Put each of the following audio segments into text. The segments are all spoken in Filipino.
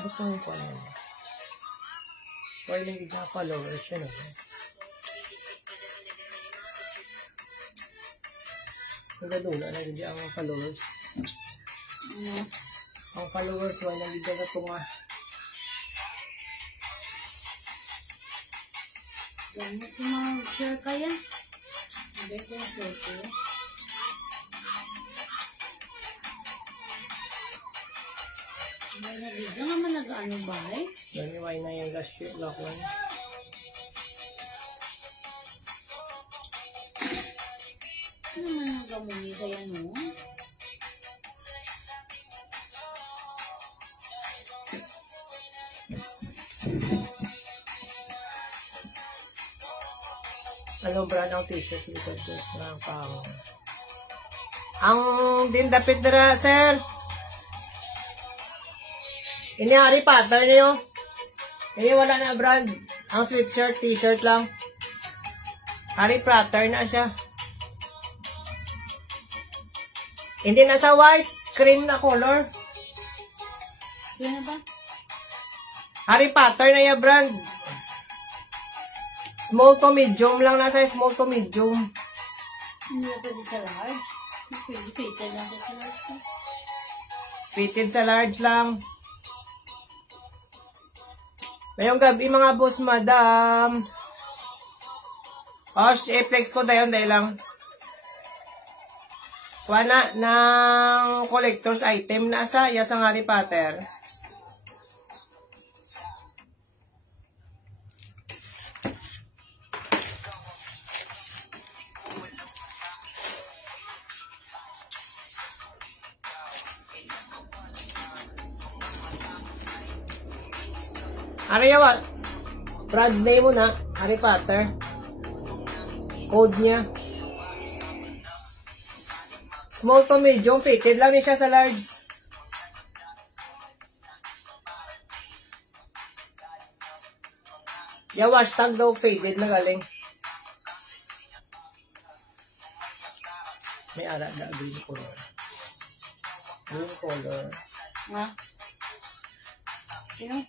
Gusto mo po ano. Or hindi na followers yun. Nagadula na hindi ang followers. Ang followers wala nandito na ito nga. Ganit yung mga share kaya. Hindi ko yung share kaya. Diyan naman nag-ano bahay? Naniway na yung last year, lock one. Ano naman nag-amuni kaya no? Anong brand ang t-shirt? Likod ko sa pang. Ang din dapit na sir. Iniari pattern niyo. Ini wala na brand. Ang sweatshirt, t-shirt lang. Hari pattern na siya. Hindi na sa white, cream na color. Yun na ba? Hari pattern na yung brand. Small to medium lang nasa small to medium. Hindi na pwede sa large. Pwede fitted lang sa large. Fitted sa large lang. Ngayong gabi mga boss, madam. I-flex ko dahil lang. Kuha na ng collector's item na sa yasang Harry Potter. Ariyawa, brand name mo na, Harry Potter. Code niya. Small to medium, fitted lang niya siya sa large. Yung hashtag daw faded na galing. May ara na green color. Green color. Ha? Sino?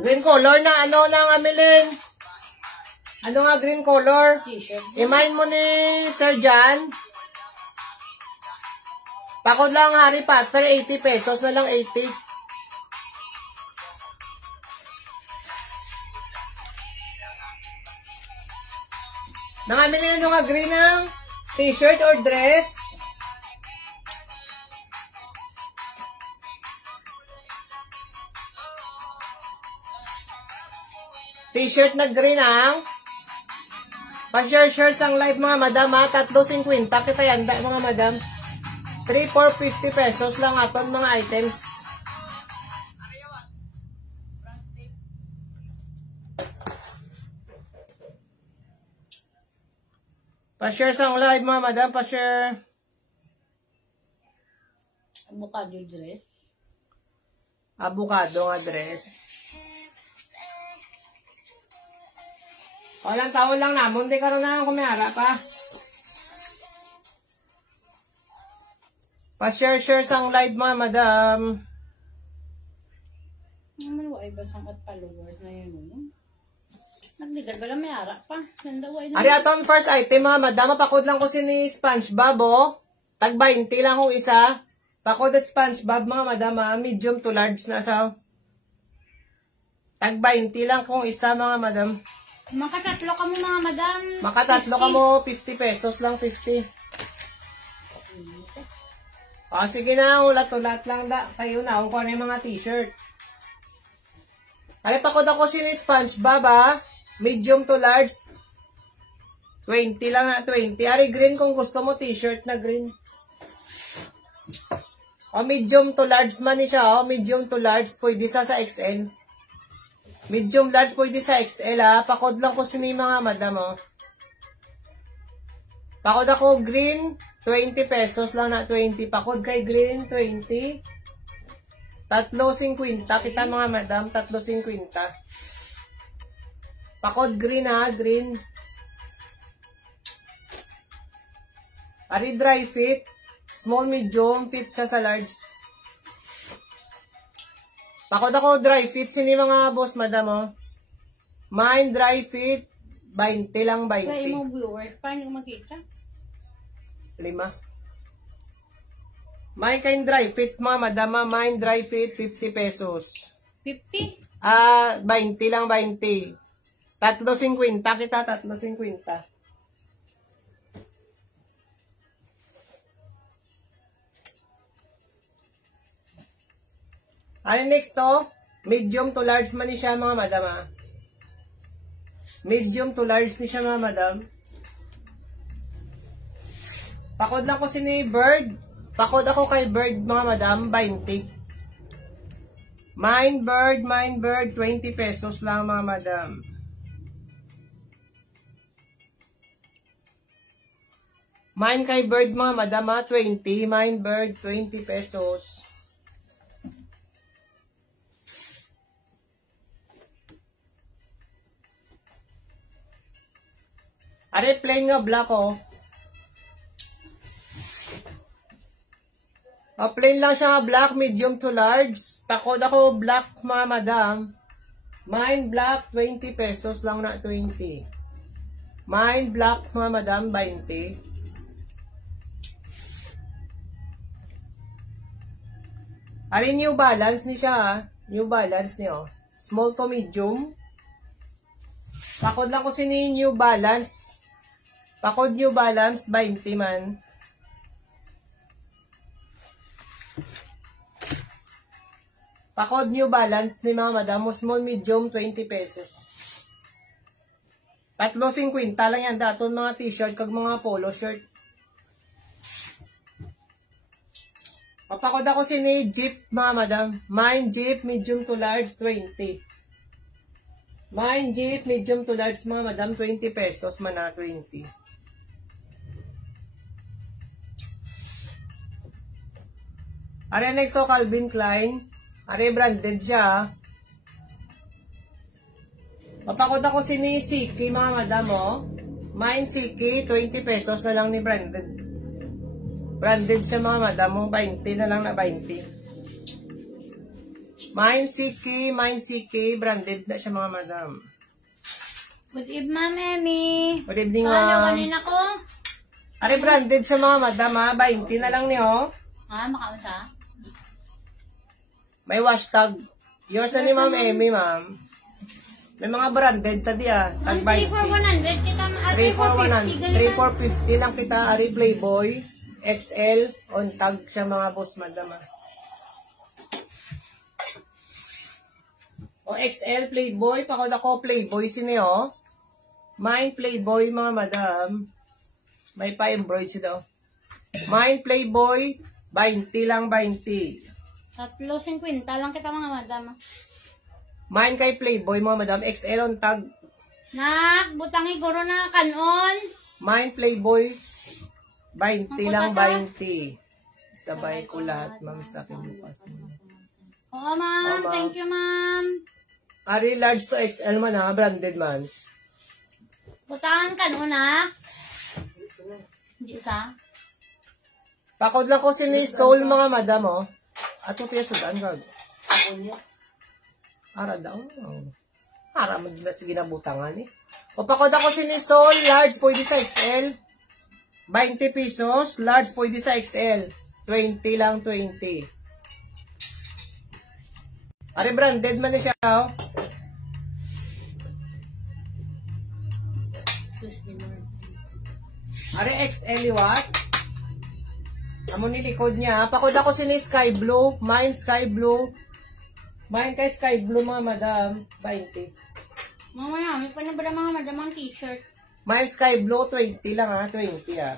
Green color na ano nang Amelin? Ano nga green color? T-shirt. I-mind mo ni Sir John. Pakod lang Harry Potter, 80 pesos na lang 80. Nang Amelin ano nga green ng t-shirt or dress? T-shirt na green ang pa-share ang live mga madam ha, 3.50 kita yanda mga madam. 3-4.50 pesos lang aton mga items. Pa-share ang live mga madam, pa-share. Avocado dress. Avocado nga dress. Walang taon lang namon, di karoon na kumiyara pa. Pa-share sang live mga madam. Naman wala iba sang at followers na yun. Nagligal ba lang may ara pa? Ari aton first item mga madam, pakod lang ko si ni SpongeBob oh. Tag 20 lang kung isa. Pakod at SpongeBob mga madam ha, medium to large na sa. Tag 20 lang kung isa mga madam. Makatatlo kami mga madam. Makatatlo ka mo, 50 pesos lang, 50. O, sige na, ulat-ulat lang da. Kayo na, kung ano yung mga t-shirt. Alay, pakod ako si SpongeBob ha. Medium to large. 20 lang na, 20. Ari, green kung gusto mo, t-shirt na green. O, medium to large man siya, o. Medium to large, pwede sa XL. Medium large pwede sa XL ha. Pakod lang ko sini mga madam oh. Pakod ako green, 20 pesos lang na 20. Pakod kay green, 20. 3.50 kita mga madam, 3.50. Pakod green ha, green. Ari dry fit, small medium fit siya sa large. Pakod ako dry fit. Sini mga boss, madam, oh. Mine dry fit. 20 lang, 20. Kaya mo viewers, paano makita? 5. Mine kain dry fit, mga madam, ah. Mine dry fit, 50 pesos. 50? 20 lang, 20. 3.50 kita, 3.50. Ano next to? Medium to large man ni siya mga madam, ah. Medium to large ni siya mga madam. Pakod lang ko si ni Bird. Pakod ako kay Bird mga madam, 20. Mine Bird, 20 pesos lang mga madam. Mine kay Bird mga madam, 20. Mine Bird, 20 pesos. Are plain nga black, oh. Plain lang siya nga black, medium to large. Pakod ako black mga madam. Mine black, 20 pesos lang na 20. Mine black mga madam, 20. Are New Balance ni siya, ha? New Balance niyo. Small to medium. Pakod lang ko si New Balance. Pakod New Balance, 20 man. Pakod New Balance ni mga madam mo, small medium, 20 pesos. 3.50 lang yan, daton mga t-shirt, kag mga polo shirt. Papakod ako si ni Jeep, mga madam. Mine Jeep, medium to large, 20. Mine Jeep, medium to large, mga madam, 20 pesos, mana 20. Are next, so Calvin Klein. Are branded siya. Papakod ako si ni Siki, mga madam, oh. Mine Siki, 20 pesos na lang ni branded. Branded siya mga madam, oh. 20 na lang na 20. Mine Siki, branded na siya mga madam. Good evening, Mami. Good evening, Paano ma'am. kanina ko? Are branded siya mga madam, ha. 20 na lang niyo. Makaunsa? May hashtag. Yours na ni Ma'am Emmy, ma'am. May mga branded tadi, ah. Ang Tag 3 for 100 kita, 3 for 100. 3 for 50 lang kita. Ari Playboy. XL. On tag siya mga boss, madam, ah. O XL Playboy. Pakod ako Playboy sini, oh. Mine Playboy, mga madam. May pa-embroid siya daw. Mine Playboy. 20 lang, 20. 3.50 lang kita mga madam. Mine kay Playboy, mga madam. XL on tag. Nak, butangi guro na kanon. Mine Playboy. 20 Ang lang, putas, 20. Sabay ko lahat, ma'am, sa akin bukas. Oo, ma'am. ma'am. Thank you, ma'am. Ari large to XL man, ha. Branded man. Butangan kanon, ha? Hindi sa? Pakod lang ko si ni Soul, mga madam, oh. Ato piyaso daan kag. Ara daw. Ara mo na sige na butangan, eh. O pakod ako si ni Soul, large pwede sa XL. 20 pesos, large pwede sa XL. 20 lang, 20. Ari branded man na siya, oh. Ari XL what? Amo ni likod niya. Pakod ako si ni Sky Blue. Mine Sky Blue. Mine kay Sky Blue, mga madam. 20. Mamaya, may pa na ba mga madam ang t-shirt? Mine Sky Blue, 20 lang, ha. 20, ah.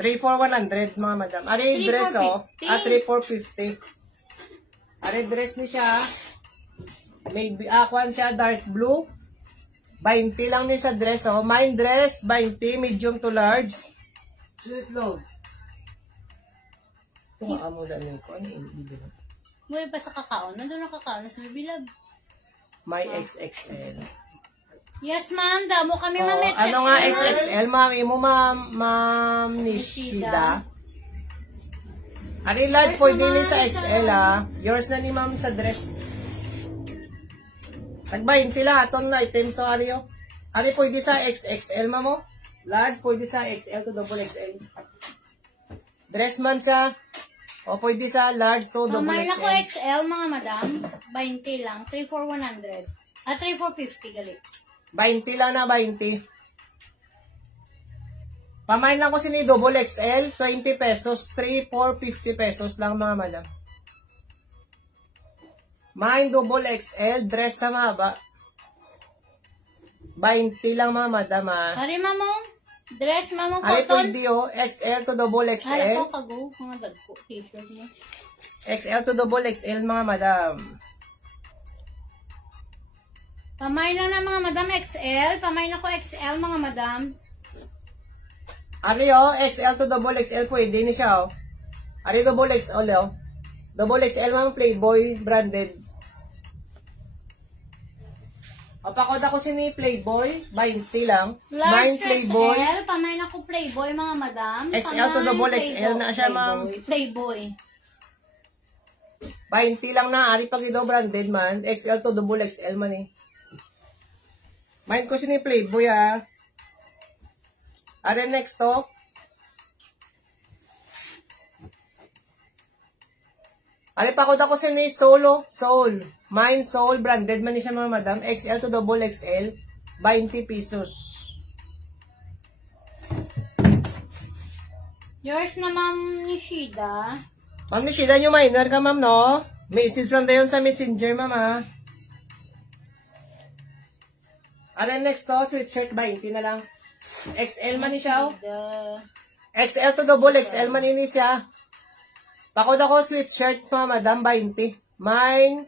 3 for 100, mga madam. Ari 3 dress, for oh. 50. 3 for 50. Ari dress ni siya. Maybe, kuhan siya, dark blue. 20 lang ni sa dress, oh. Mine dress, 20, medium to large. Sweet load. Kung aamulan niyo ko, ano yung ibig na? Buhay pa sa kakao. Nandun ang kakao na sa bibilab. My XXL. Yes, ma'am. Damo kami, Oh, ma'am. XXL. ano nga XXL, ma'am? Imo, ma'am Nishida. Ari large po din sa XL ha. Yours na ni ma'am sa dress. Nag-20 la aton na item so Ario. Ari pwede sa XXL mamo. Large pwede sa XL to double XL. Dress man siya. O pwede sa large to double Kamay na ko XL. XL mga madam. 20 lang. 3 for 100. 3 for 50 gali. 20 lang na 20. Pamain lang ko sini double XL, 20 pesos, 3, 4, 50 pesos lang mga madam. Main double XL, dress sa maba. 20 lang mga madam ha. Ari mamong. Dress mamong Ari cotton. pwede o, XL to double Hala XL. ko kago. Mga dagko. T-shirt mo. XL to double XL mga madam. Pamay lang na mga madam XL. Pamay na ko XL mga madam. Ari o, XL to double XL pwede ni siya o. Ari double XL o. Double XL mga Playboy branded. O pakod ako sini Playboy, 20 lang. Mine Large Playboy. XL. Pamay na ko Playboy mga madam. XL to Pamay, double Playboy, XL na siya, ma'am. Playboy. 20 lang na, ari pag ito branded man. XL to double XL man eh. Mine ko sini Playboy ah. Ari next to. Ari pakod ako sini Solo, Soul. Mine Soul, branded man ni siya mga madam. XL to double XL, 20 pesos. Yours na ma'am Nishida. Ma'am Nishida, nyo minor ka ma'am no? Message lang tayo sa messenger ma'am ha. Ari next to, sweatshirt 20 na lang. XL man ni siya oh. XL to double XL man ini siya. Pakod ako sweatshirt mga madam 20. Mine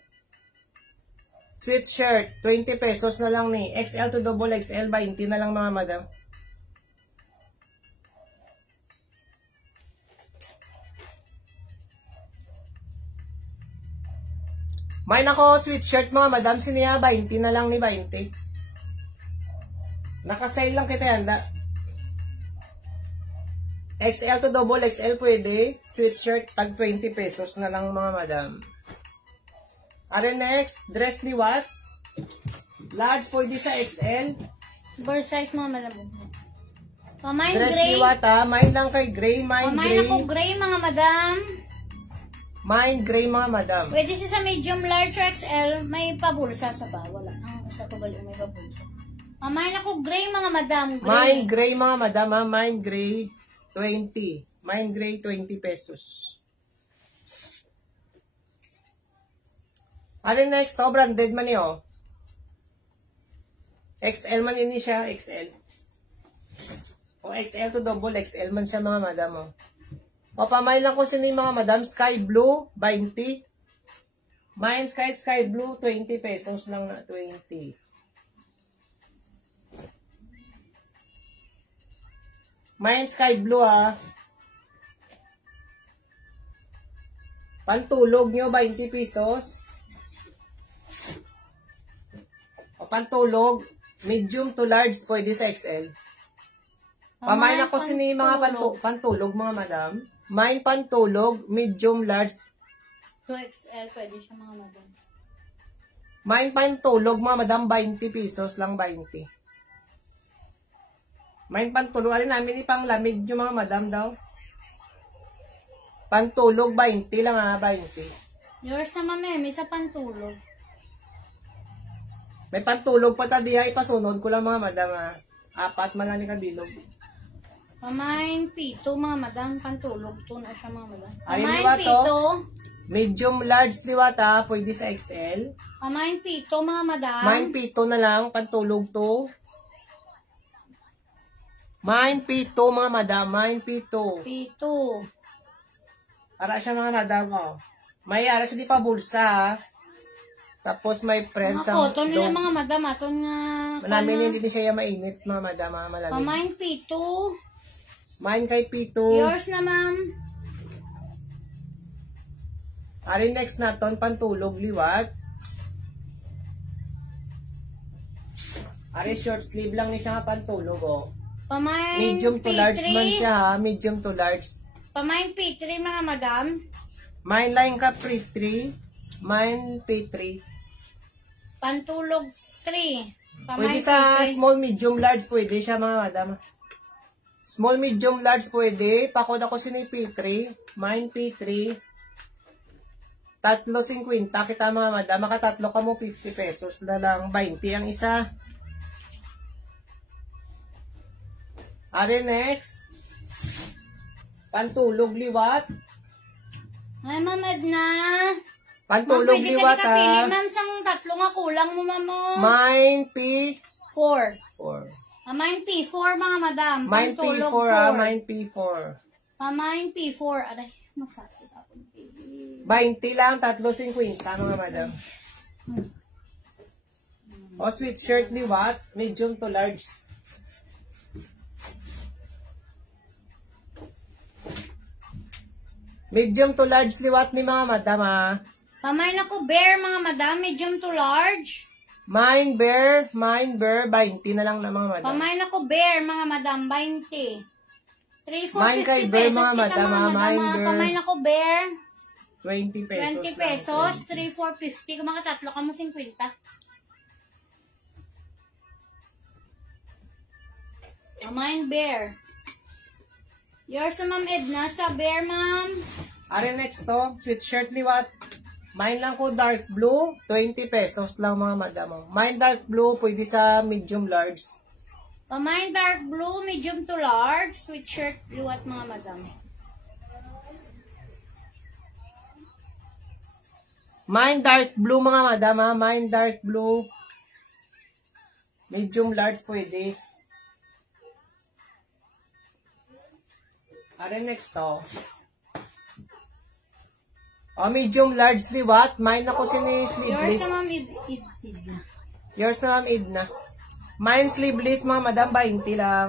sweatshirt 20 pesos na lang ni. XL to double XL 20 na lang mga madam. Mine ako sweatshirt mga madam siniya 20 na lang ni 20. Naka-style lang kita yanda. XL to double XL pwede. Sweatshirt, tag 20 pesos na lang mga madam. Are next, dress ni what? Large pwede sa XL. Birth size mga madam. Pamay Dress gray. ni what ha? Mine lang kay gray, mine Pamay gray. na ko gray mga madam. Mine gray mga madam. Pwede siya sa medium, large, or XL. May pabulsa sa ba? Wala. Ang sa tubali may pabulsa. Pamay na ko gray mga madam. Mine Gray. gray mga madam ha? Mine gray, 20. Mine gray, 20 pesos. Ano next? To, branded man yun. XL man ini siya, XL. O XL to double XL man siya mga madam. O, papamay lang ko sila yung mga madam. Sky blue, 20. Mine sky blue, 20 pesos lang na, 20. Mine sky blue ah. Pantulog nyo, 20 pesos. O pantulog, medium to large, pwede sa XL. Pamain ako sini mga pantulog mga madam. Mine pantulog, medium, large. 2XL pwede siya mga madam. Mine pantulog mga madam, 20 pesos lang 20. Mine pantulog, alin namin ipang lamig yung mga madam daw. Pantulog, 20 lang ha, 20. Yours na mami, may sa pantulog. May pantulog pa ta diha, ipasunod ko lang mga madam ha. 4 man lang ni kabilog. Pamain pito mga madam, pantulog to na siya mga madam. Ayun, Pamain diba to? pito. Medium, large, liwata, pwede sa XL. Pamain pito mga madam. Mine pito na lang, pantulog to. Mine pito mga madam, mine pito. Pito. Para siya mga madam oh. May ara siya di pa bulsa ha. Tapos may friends Mga cotton nila mga madam, aton nga. Malamin hindi siya mainit mga madam ha, malamin. Pamain pito. Mine kay pito. Yours na ma'am. Ari next naton, pantulog liwat. Ari short sleeve lang ni siya nga pantulog oh. Pamain Medium to large P3. man siya ha, medium to large. Pamain P3 mga madam. Mine line cap P3. Mine P3. Pantulog 3. Pamain Pwede sa P3. small, medium, large. Pwede siya mga madam. Small, medium, large pwede. Pakod ako sini P3. Mine P3. 3.50 kita mga madam. Makatatlo ka mo 50 pesos na lang. 20 ang isa. Are next. Pantulog liwat. Ay, Ma'am Edna. Pantulog Ma'am, liwat pwede ka kapili, ha. ma'am, sang tatlo nga kulang mo, ma'am. Mine P. 4. 4. Mine P4 mga madam. Mine Pantulog P4 ha. 4. Mine P4. Mine P4. Aray, masakit ako. 20 lang. 3.50 mga madam. O sweatshirt liwat. Medium to large. Medium to large liwat ni mga madam ha. Pamain ako bear mga madam. Medium to large. Mine bear, 20 na lang na mga madam. Pamain ako bear mga madam. 20. 3, 4, Mine 50 kay bear, pesos mga kita madam, mga ha. madam. Mine Ha. bear. Pamain ako bear. 20 pesos. 20 pesos. 3, 4, 50. Kung makatatlo ka mo 50. Pamain bear. Yours na Ma'am Edna sa bear, ma'am. Are next to, sweatshirt liwat. Mine lang ko dark blue, 20 pesos lang mga madam. Mine dark blue, pwede sa medium large. Pamain dark blue, medium to large. Sweatshirt, liwat mga madam. Mine dark blue mga madam ha. Mine dark blue. Medium large pwede. Are next to. O medium large liwat. Mine ako sini Yours sleeveless. na Ma'am Edna. Yours na Ma'am Edna. Mine sleeveless mga madam, 20 lang.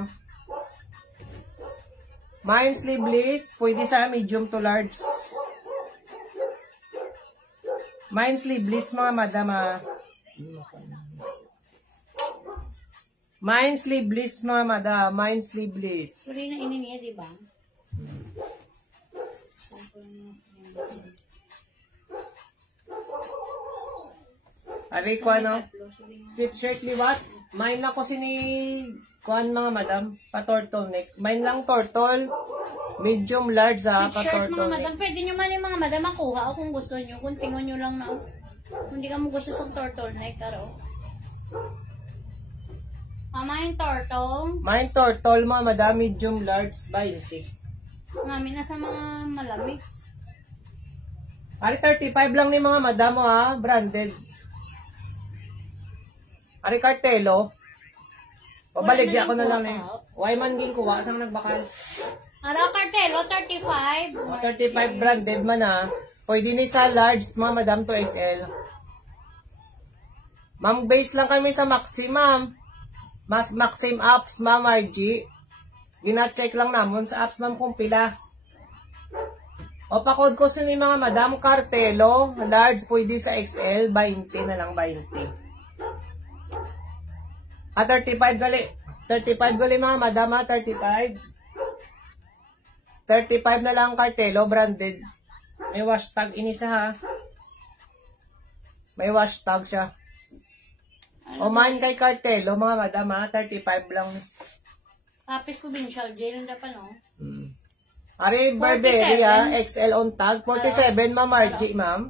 Mine sleeveless, pwede sa medium to large. Mine sleeveless mga madam ha. Mine sleeveless mga madam, mine sleeveless. Puri na ini niya, di ba? Ari ko ano? Sweatshirt liwat. Mine lang ko sini kuan mga madam, pa turtle neck. Mine lang turtle. Medium large ha, pa Sweatshirt mga turtle madam. neck. Pwede nyo man yung mga madam makuha o kung gusto nyo. Kung tingon nyo lang na. Kung di ka mo gusto sa turtleneck, karo. Mama yung turtle. Mine turtle mga madam, medium large, 20. Ngamin na sa mga malamix. Ari 35 lang ni mga madam mo ha, branded. Ari Cartelo. Pabalik di ako na lang eh. Why man din kuha sang nagbakal. Ara Cartelo, 35. O, 35 branded man ha. Pwede ni sa large mga madam to XL. Ma'am, base lang kami sa maximum. Mas Maxim apps, ma'am RG. Gina-check lang namon sa apps, ma'am, kung pila. O, pakod ko sa ni mga madam, Cartelo, large, pwede sa XL, 20 na lang, 20. 35 gali. 35 gali mga madam, 35. 35 na lang, Cartelo, branded. May hashtag inisa ha. May hashtag siya. O man kay Cartelo, mga madam ha, 35 lang. Kapis provincial jail na pa, no? Ari, 47. Barberia, XL on tag. 47, ma'am Margie, ma'am.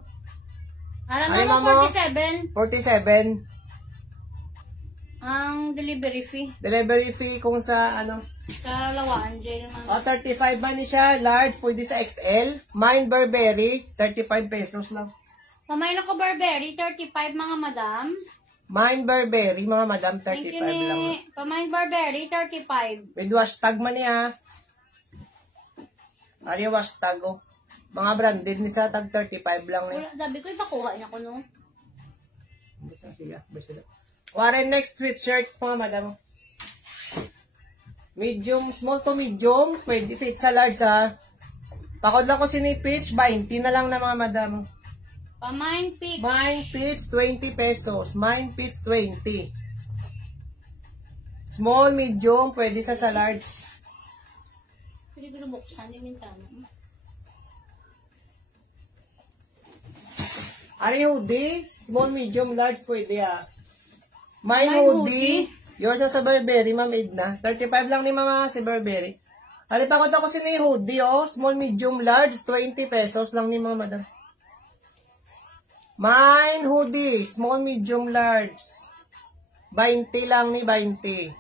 Alam Ay, mo, mamo. 47. 47. Ang delivery fee. Delivery fee kung sa ano. Sa Lawaan jail O, naman. 35 ba ni siya? Large, pwede sa XL. Mine Burberry, 35 pesos lang. Pamain ako Burberry, 35 mga madam. Mine Burberry, mga madam, 35 Thank you lang. ni Pamain Burberry, 35. With hashtag man niya. Ari, hashtag o. Mga branded ni sa tag 35 lang niya. Wala, sabi ko, ipakuha niya ko, no? Basta siya, basta siya. Warren next sweatshirt, mga madam. Medium, small to medium. Pwede fit sa large ha. Pakod lang ko sinipitch, 20 na lang na mga madam. Pamain Peach. Mine pitch, 20 pesos. Mine pitch, 20. Small, medium, pwede sa large. Pwede ko nabuksan yung mintana. Ari hoodie, small, medium, large, pwede May May hoodie. Yours na sa Burberry, Ma'am Edna. 35 lang ni Mama si Burberry. Ali pa ko si ni hoodie, small, medium, large, 20 pesos lang ni Mga Madam. Mine hoodie, small, medium, large. 20 lang ni 20.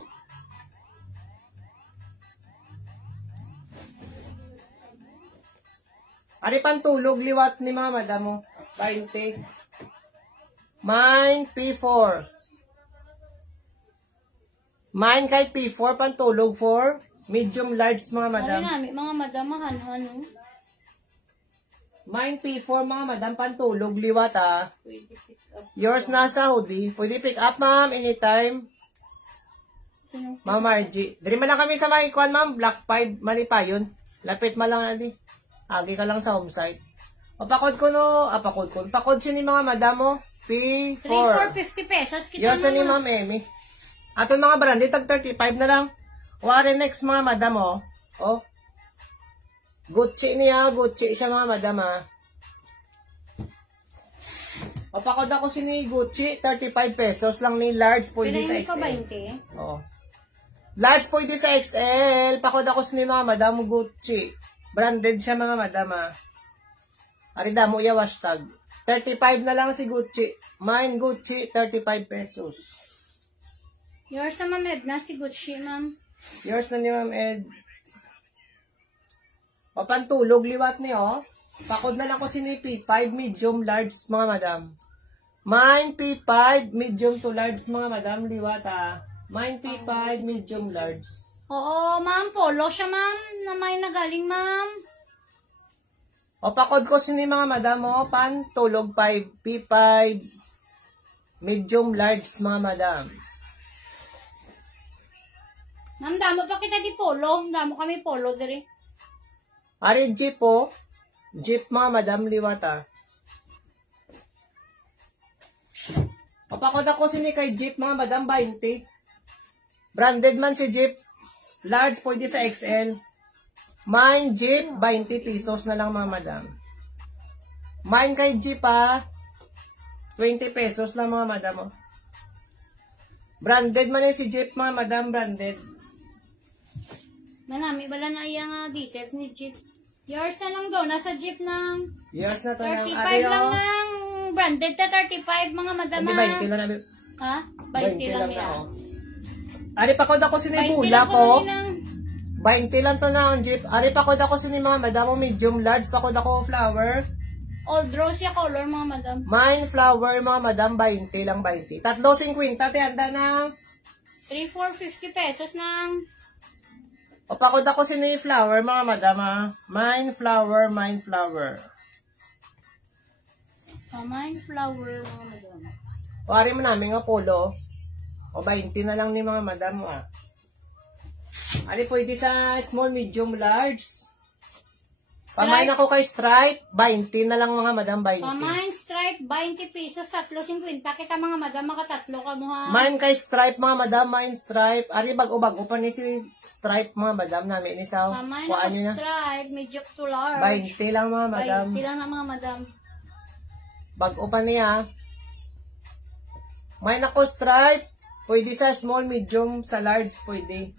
Ari pantulog liwat ni Mga Madam mo. 20. Mine P4. Mine kay P4 pantulog for medium large Mga Madam. Ano namin, mga madam, ano? Mine P4 Mga Madam pantulog liwat Pwede pick up. Yours nasa hoodie. Pwede pick up ma'am anytime. Sino? Ma'am Margie. Diri man lang kami sa Maikwan ma'am. Block 5 mali pa yun. Lapit man lang na di. Agi ka lang sa home site. Pakod ko no. Pakod ko. Pakod siya ni Mga Madam mo. P4. 3,450 pesos. Kita Yours na ni Ma'am Emmy. Ato mga branded, tag 35 na lang. Wari next Mga Madam, Oh. Gucci niya, Gucci siya Mga Madam, Papakod ako si ni Gucci, 35 pesos lang ni large, pwede sa Pinahin ko XL. 20. Oo. Large pwede sa XL. Pakod ako si ni Mga Madam, Gucci. Branded siya Mga Madam, Arida mo ya hashtag. 35 na lang si Gucci. Mine Gucci, 35 pesos. Yours na Ma'am Edna, si Gucci, ma'am. Yours na ni Ma'am Ed. Papantulog liwat niyo. Pakod na lang ko si ni P5 medium large Mga Madam. Mine P5 medium to large Mga Madam liwat Mine P5 medium large. Oo, ma'am. Polo siya, ma'am. Na may nagaling, ma'am. Pakod ko si ni Mga Madam pantulog 5 P5 medium large Mga Madam. Ma'am, damo pa kita di polo. Damo kami polo diri. Ari Jeep Jeep Mga Madam liwat Papakod ako si ni kay Jeep Mga Madam 20. Branded man si Jeep. Large pwede sa XL. Mine Jeep 20 pesos na lang Mga Madam. Mine kay Jeep 20 pesos lang Mga Madam Branded man si Jeep Mga Madam, branded. Manami, wala na iyang details ni Jeep. Yours na lang daw. Nasa Jeep ng Yours na to 35 ng lang ng branded na 35 mga madam. Hindi 20 lang namin. Ha? 20 lang niya. Ari pakod ako si ni 20 Bula lang ko. kami ng 20 lang to na ang Jeep. Ari pakod ako si ni Mga Madam medium large. Pakod ako flower. old rose ya color mga madam. Mine flower Mga Madam 20 lang 20. 3.50 te handa na. 3,450 pesos ng O pakod ako si ni flower Mga Madam Mine flower, mine flower. mine flower mga madam. O ari mo namin nga polo. O 20 na lang ni Mga Madam Ari pwede sa small, medium, large. Pamain ako kay stripe, 20 na lang Mga Madam, 20. Mine stripe 20 pesos 3.50 kita mga madam makatatlo ka mo ha. Mine kay stripe Mga Madam, mine stripe. Ari bago-bago pa ni si stripe Mga Madam namin ni sa Mine kuan ako niyo na. stripe medium to large. 20 lang Mga Madam. 20 lang na mga madam. Bago pa niya. Mine ako stripe, pwede sa small, medium, sa large pwede.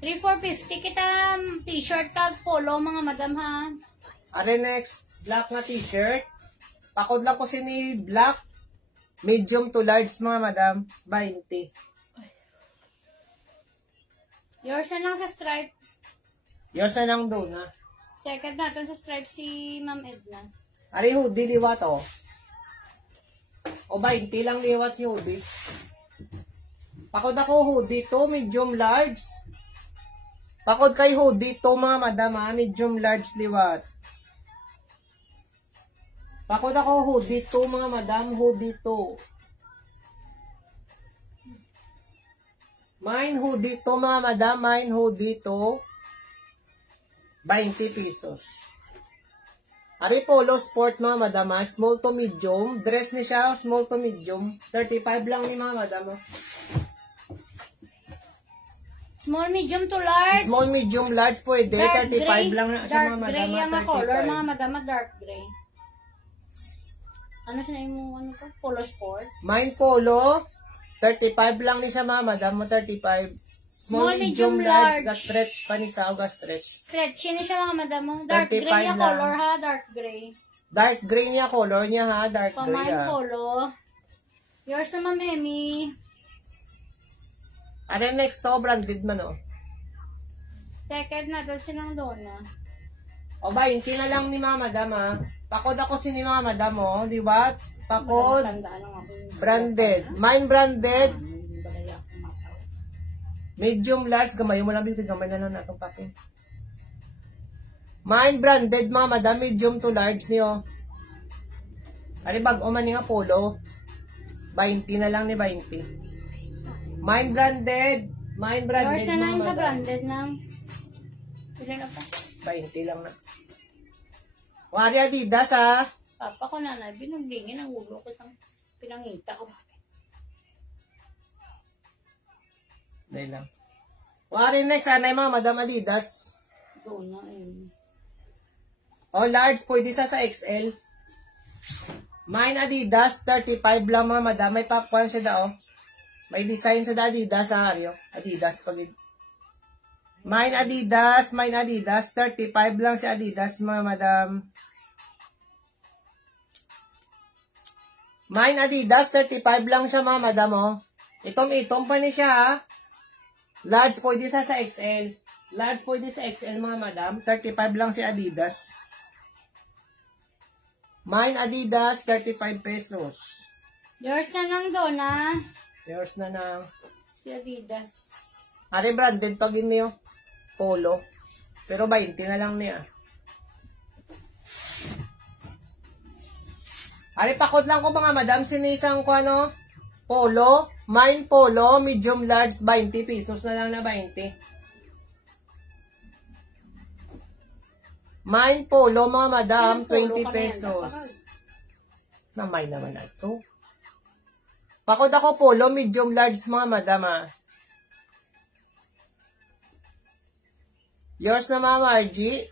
3,450 kita t-shirt tag polo mga madam ha. Ari next, black na t-shirt. Pakod lang ko si ni black, medium to large Mga Madam, 20. Yours na lang sa stripe. Yours na lang doon Second natin sa stripe si Ma'am Edna. Ari hoodie liwat O 20 lang liwat si hoodie. Pakod ako hoodie to, medium large. Pakod kay hoodie to Mga Madam medium large liwat. Pakod ako hoodie to Mga Madam, hoodie to. Mine hoodie to Mga Madam, mine hoodie to. 20 pesos. Ari polo sport Mga Madam small to medium. Dress ni siya, small to medium. 35 lang ni Mga Madam Small, medium to large. Small, medium, large pwede. Dark 35 gray. lang na siya Dark mga gray madama. yung color, 35. mga madama, dark gray. Ano siya na yung ano to? Polo sport? Mine polo, 35 lang ni siya mga madam, 35. Small, medium, large, ga-stretch pa ni sa ga-stretch. Stretchy na siya mga madama. Dark 35 gray yung lang. color ha, dark gray. Dark gray niya, color niya ha, dark gray Pamay ha. polo. Yours naman, Emmy. Ano next to, branded man oh. Second na, doon silang dona. O ba, hindi na lang ni mga madam ha. Pakod ako si ni mga madam oh, di ba? Pakod, Tandaan lang ako yung branded. Mine branded. Hindi ba kaya ako mataw? Medium, large, gamay mo lang, gamay na lang natong packing. Mine branded mga madam, medium to large niyo. Ano bag-o man nga polo? 20 na lang ni 20. Mine branded. Mine branded Yours na lang mga sa madam. branded ng... Ilan na pa? 20 lang na. Wari Adidas ha. Papa ko nanay, binublingin ang ulo ko itang pinangita ko. Dahil lang. Wari next, anay mga madam Adidas. Doon na eh. O large, pwede sa XL. Mine Adidas, 35 lang mga madam. May popcorn siya daw. May design sa Adidas sa Ario. Adidas pag Mine Adidas, 35 lang si Adidas mga madam. Mine Adidas, 35 lang siya mga madam oh. Itom-itom pa ni siya ha. Large pwede sa XL. Large pwede sa XL mga madam. 35 lang si Adidas. Mine Adidas, 35 pesos. Yours na lang doon ha. Yours na na. Si Adidas. Ari branded pag niyo. Polo. Pero 20 na lang niya. Ari pakot lang ko mga madam sinisang ko ano. Polo. Mine polo. Medium large 20 pesos na lang na 20. Mine polo mga madam 20 pesos. Na mine naman na ito. Pakot ako polo medium large mga madam ah. Yours na mga Margie.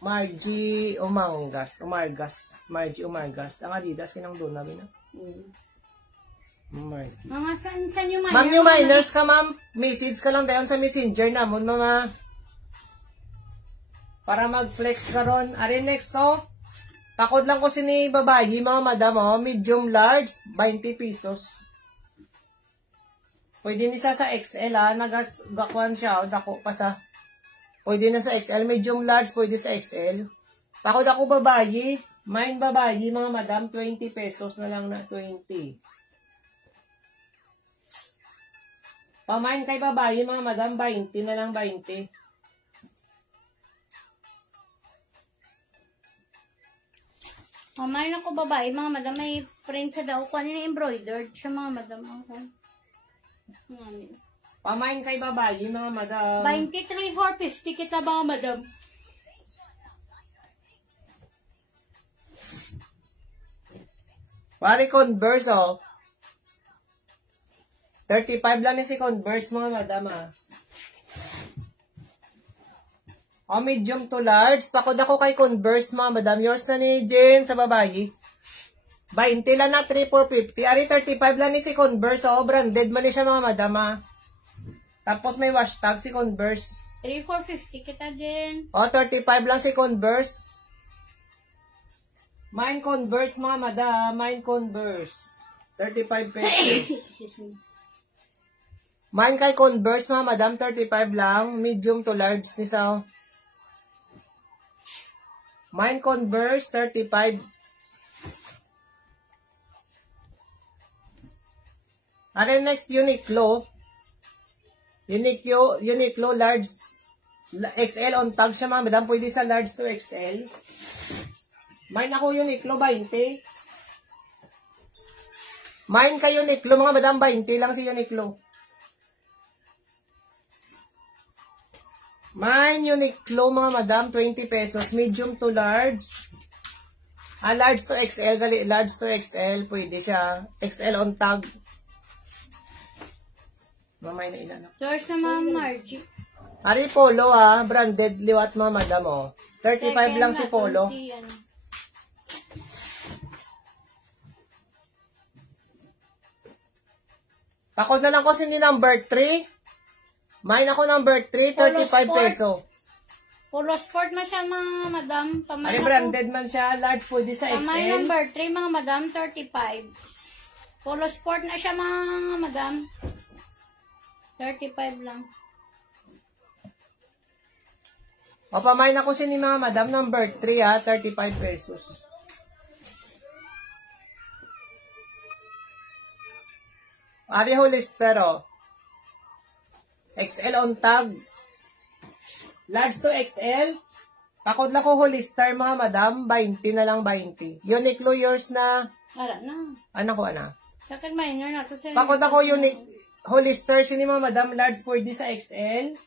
Margie Umargas. Margie Umargas. Ang Adidas, pinang doon namin. Margie. Mga saan yung Ma'am, yung minors ka, ma'am. Message ka lang dayon sa messenger namon, mama. Para mag-flex ka ron. Ari next, oh. Pakod lang ko sini babayi, mga madam, oh. Medium large, 20 pesos. Pwede nisa sa XL, ah. Nagakwan siya, oh. Dako pa sa... Pwede na sa XL. Medium large, pwede sa XL. Takot ako babayi. Mine babayi, mga madam. 20 pesos na lang na. 20. Pamine kay babayi, mga madam. 20 na lang. 20. Pamain ako babae, mga madam. May print sa daw ko. Ano na embroidered siya, mga madam. Ako. Pamine kay babayi, mga madam. 23,450 kita mga madam. Pari Converse, oh. 35 lang ni si Converse, mga madam, ah. O, medium to large. Pakod ako kay Converse, mga madam. Yours na ni Jane sa babayi. 20 lang na, 3,450. Ari, 35 lang ni si Converse, oh. Branded man ni siya, mga madam, ah. Tapos may hashtag si Converse. 3,450 kita, Jen. O, 35 lang si Converse. Mine Converse, mga madam. Mine Converse. 35 pesos. Mine kay Converse, mga madam. 35 lang. Medium to large ni sao. Mine Converse, 35. Ano next, Uniqlo. Uniqlo large XL on tag siya, mga madam. Pwede sa large to XL. Mine ako Uniqlo 20. Mine kay Uniqlo, mga madam. 20 lang si Uniqlo. Mine Uniqlo, mga madam. 20 pesos. Medium to large. Large to XL. Large to XL. Pwede siya. XL on tag. Mamay na ilan. Yours na mga Margie. Ari polo branded liwat mga madam oh. 35 lang si polo. Si, ano. Pakod na lang ko si number 3. Mine ako number 3, 35 peso. Polo sport man siya mga madam. Ari branded man siya, large pwede sa Pamay XL. number 3 mga madam, 35. Polo sport na siya mga madam. 35 lang. O pamay na ko si ni mga madam number 3 35 pesos. Ari Hollister XL on tag. Large to XL. Pakod lang ko Hollister mga madam, 20 na lang 20. Uniqlo yours na, Ara na. ano ko ana? Sa akin minor na to. Pakod ako Hollister si ni mga madam, large pwede sa XL.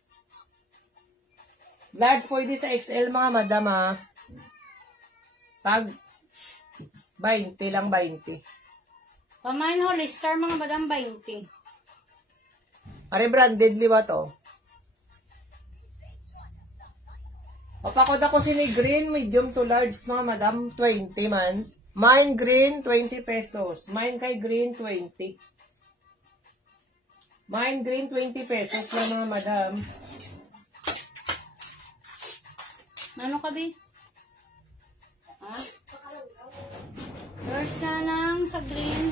Large pwede sa XL mga madam Tag 20 lang 20. Pamain Hollister mga madam 20. Are branded liwa to. Papakod ako si ni green, medium to large mga madam, 20 man. Mine green, 20 pesos. Mine kay green, 20. Mine green, 20 pesos lang mga madam. Ano ka, Bi? Ha? First na lang sa green.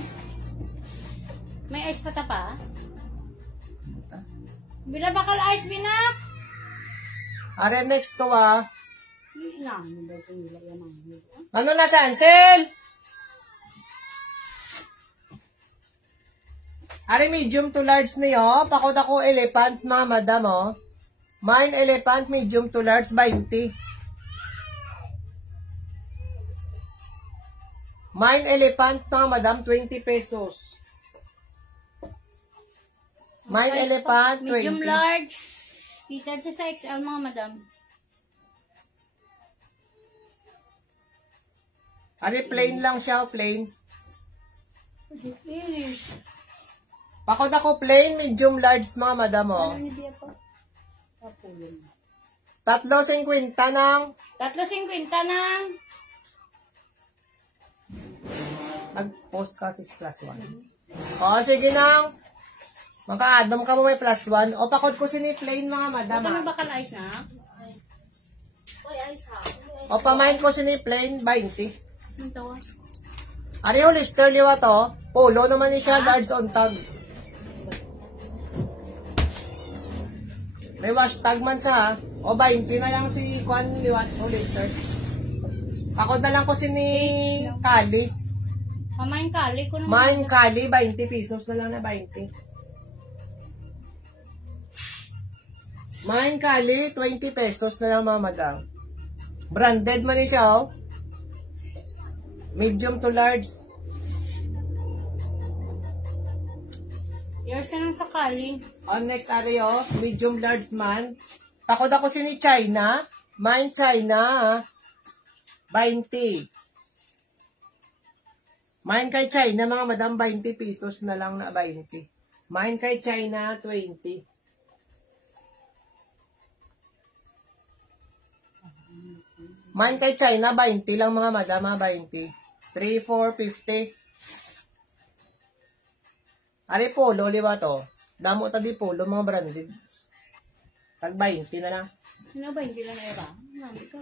May ice pata pa? Bila bakal ice, binak? Are next to Ano ano na sa Ansel? Are medium to large niyo. Pakod ako elephant mga madam Mine elephant medium to large 20. Mine elephant mga madam 20 pesos. Mine elephant 20. Medium large. Fitted sa XL mga madam. Are plain lang siya, plain. Finish. Pakod ako plain medium large mga madam Ano ni Dia pa? 3.50 ng 3.50 ng nag-post ka 6 plus 1. O, sige nang maka-add ka mo may plus 1. O, pakod ko sini plain mga madam Ano bakal ice na? O, pamain ko sini plain 20. Ito. Ari Hollister liwa to. Polo naman ni siya, large on tag. May wash tag man sa O, 20 na lang si Kwan liwat Hollister. Pakod na lang ko sini Kali. Pamain kali ko naman. Mine Kali, 20 pesos na lang na 20. Mine Kali, 20 pesos na lang mga madam. Branded man siya Medium to large. Yours na lang sa kali. On next area, medium large man. Pakod ako sini China. Mine China, 20. Mine kay China, mga madam, 20 pesos na lang na 20. Mine kay China, 20. Mine kay China, 20 lang mga madam, 20. 3, 4, 50. Ari polo, liwa to. Damo ta di polo, mga branded. Tag 20 na lang. Ano ba, hindi lang ba? Nami ka.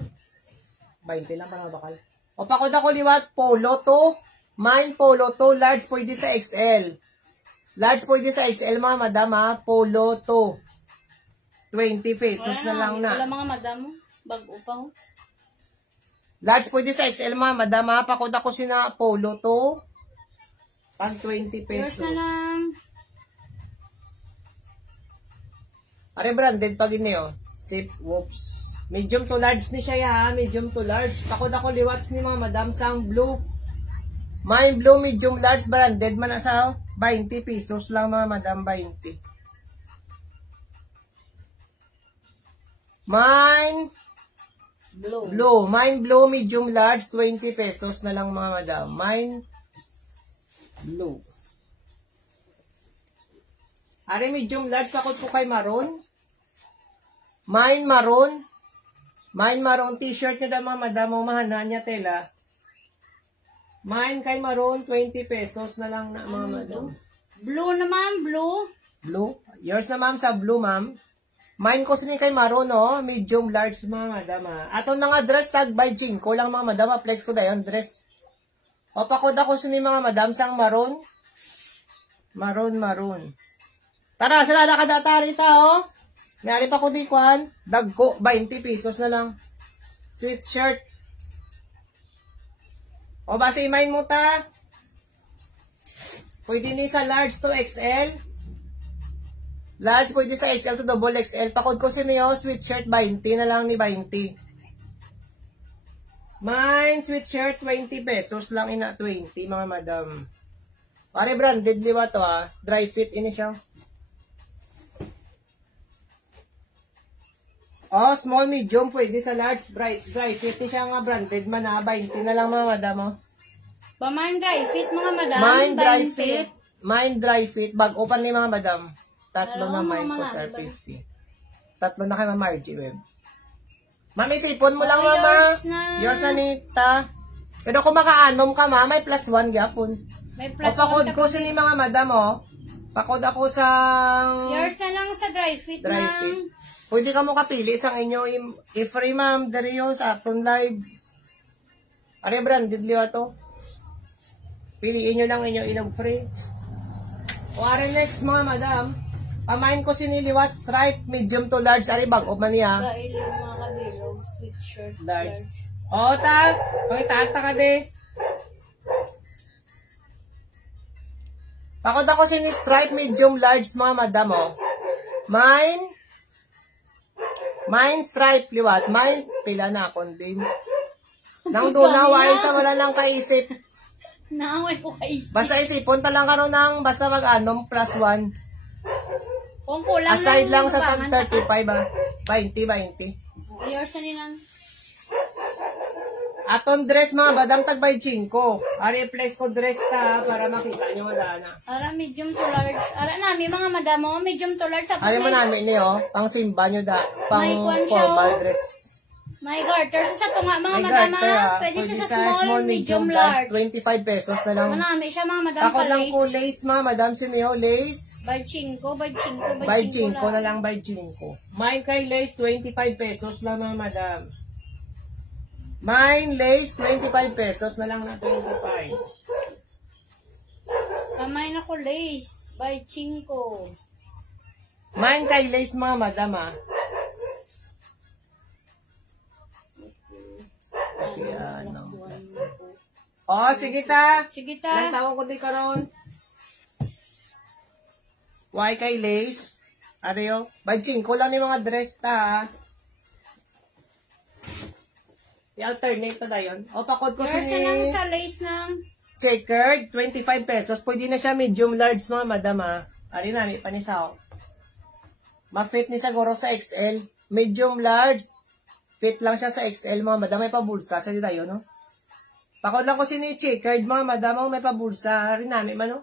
20 lang para bakal. O pakod ako liwat, polo to. Mine polo to, large pwede sa XL. Large pwede sa XL mga madam polo to. 20 pesos na lang na. Wala mga madam mo. Bago pa ho. Large pwede sa XL mga madam pakod ako sina polo to. Pag 20 Yours pesos. na lang. Are branded pag niyo. Sip, whoops. Medium to large ni siya medium to large. Pakod ako liwat ni mga madam sang blue. Mine blue medium large branded man na sa 20 pesos lang mga madam 20. Mine blue. Mine blue medium large 20 pesos na lang mga madam. Mine blue. Are medium large pakot ko kay maroon. Mine maroon. Mine maroon t-shirt nyo daw mga madam. Umahanan niya tela. Mine kay maroon, 20 pesos na lang na mga madam. Blue naman, blue. Blue? Yours na ma'am sa blue ma'am. Mine ko sinin kay maroon oh. Medium large mga madam ha. Aton mga dress tag by Jinko lang mga madam. Flex ko dayon dress. O pakod ako sinin mga madam sang maroon. Maroon. Tara, sila na kadata rita oh. Mayari pa ko di kwan. Dagko, 20 pesos na lang. Sweet shirt. O base mine mo ta. Pwede ni sa large to XL. Large pwede sa XL to double XL. Pakod ko siniyo, sweet shirt 20 na lang ni 20. Mine sweet shirt 20 pesos lang ina 20 mga madam. Pare branded liwa to ha. Dry fit ini siya. Oh, small medium pwede sa large dry fit ni siya nga branded man ha. 20 na lang mga madam oh. Mine dry fit mga madam. Mine dry fit. Bag open ni mga madam. Tatlo na mine ko sa 50. Tatlo na kay Mama Margie web. Mami, sipon mo lang mama. Yours na nita. Pero kung makaanom ka ma, may plus 1 gapon. May plus 1. Pakod ko sa ni mga madam oh. Pakod ako sa... Yours na lang sa dry fit ng... Pwede ka mo kapili sa inyo i-free ma'am. Dari yun sa aton live. Are branded liwa to. Piliin nyo lang inyo ilog free. O are next mga madam. Pamain ko siniliwat stripe medium to large. Are bag of man niya. Dahil yung mga kabilog, sweet shirt. Large. O ta. Okay, tata ka de. Pakod ako sini stripe medium large mga madam oh. Mine stripe liwat. Mine pila na kundi. Nang dunaway sa wala nang kaisip. Naaway ko kaisip. Basta isipon talang karon ng basta mag-anom plus 1. Kung kulang aside lang sa tag 35 ba? 20. Yours na nilang. Aton dress mga badam tag by 5. Ari place ko dress ta para makita nyo madana. Ara medium to large. Ara nami mga madamo, medium to large. Ari mo namin niyo, pang simba nyo da, pang formal dress. May garter sa tunga mga may madama. Garter, Pwede sa small, medium, large. 25 pesos na lang. Manami siya mga madam Ako lang po lace mga madam siniyo, lace. By 5. By 5 na lang by 5. Mine kay lace 25 pesos lang mga madam. Mine lace 25 pesos na lang na 25. Kamay na ko lace by 5. Mine kay lace mga madam ah. Oh, sige ta. Sige ta. Ilang taon ko di karon. Why kay lace? Ariyo. Badjing ko lang ni mga dress ta. I-alternate na dayon. O, pakod ko Yours si na lang sa lace ng... checkered. 25 pesos. Pwede na siya medium large mga madam ha. Ari na, may panisaw. Ma-fit ni siguro sa XL. Medium large. Fit lang siya sa XL mga madam. May pabulsa. Sa dito yun, no? Pakod lang ko si checkered mga madam. May pabulsa. Ari namin man, no?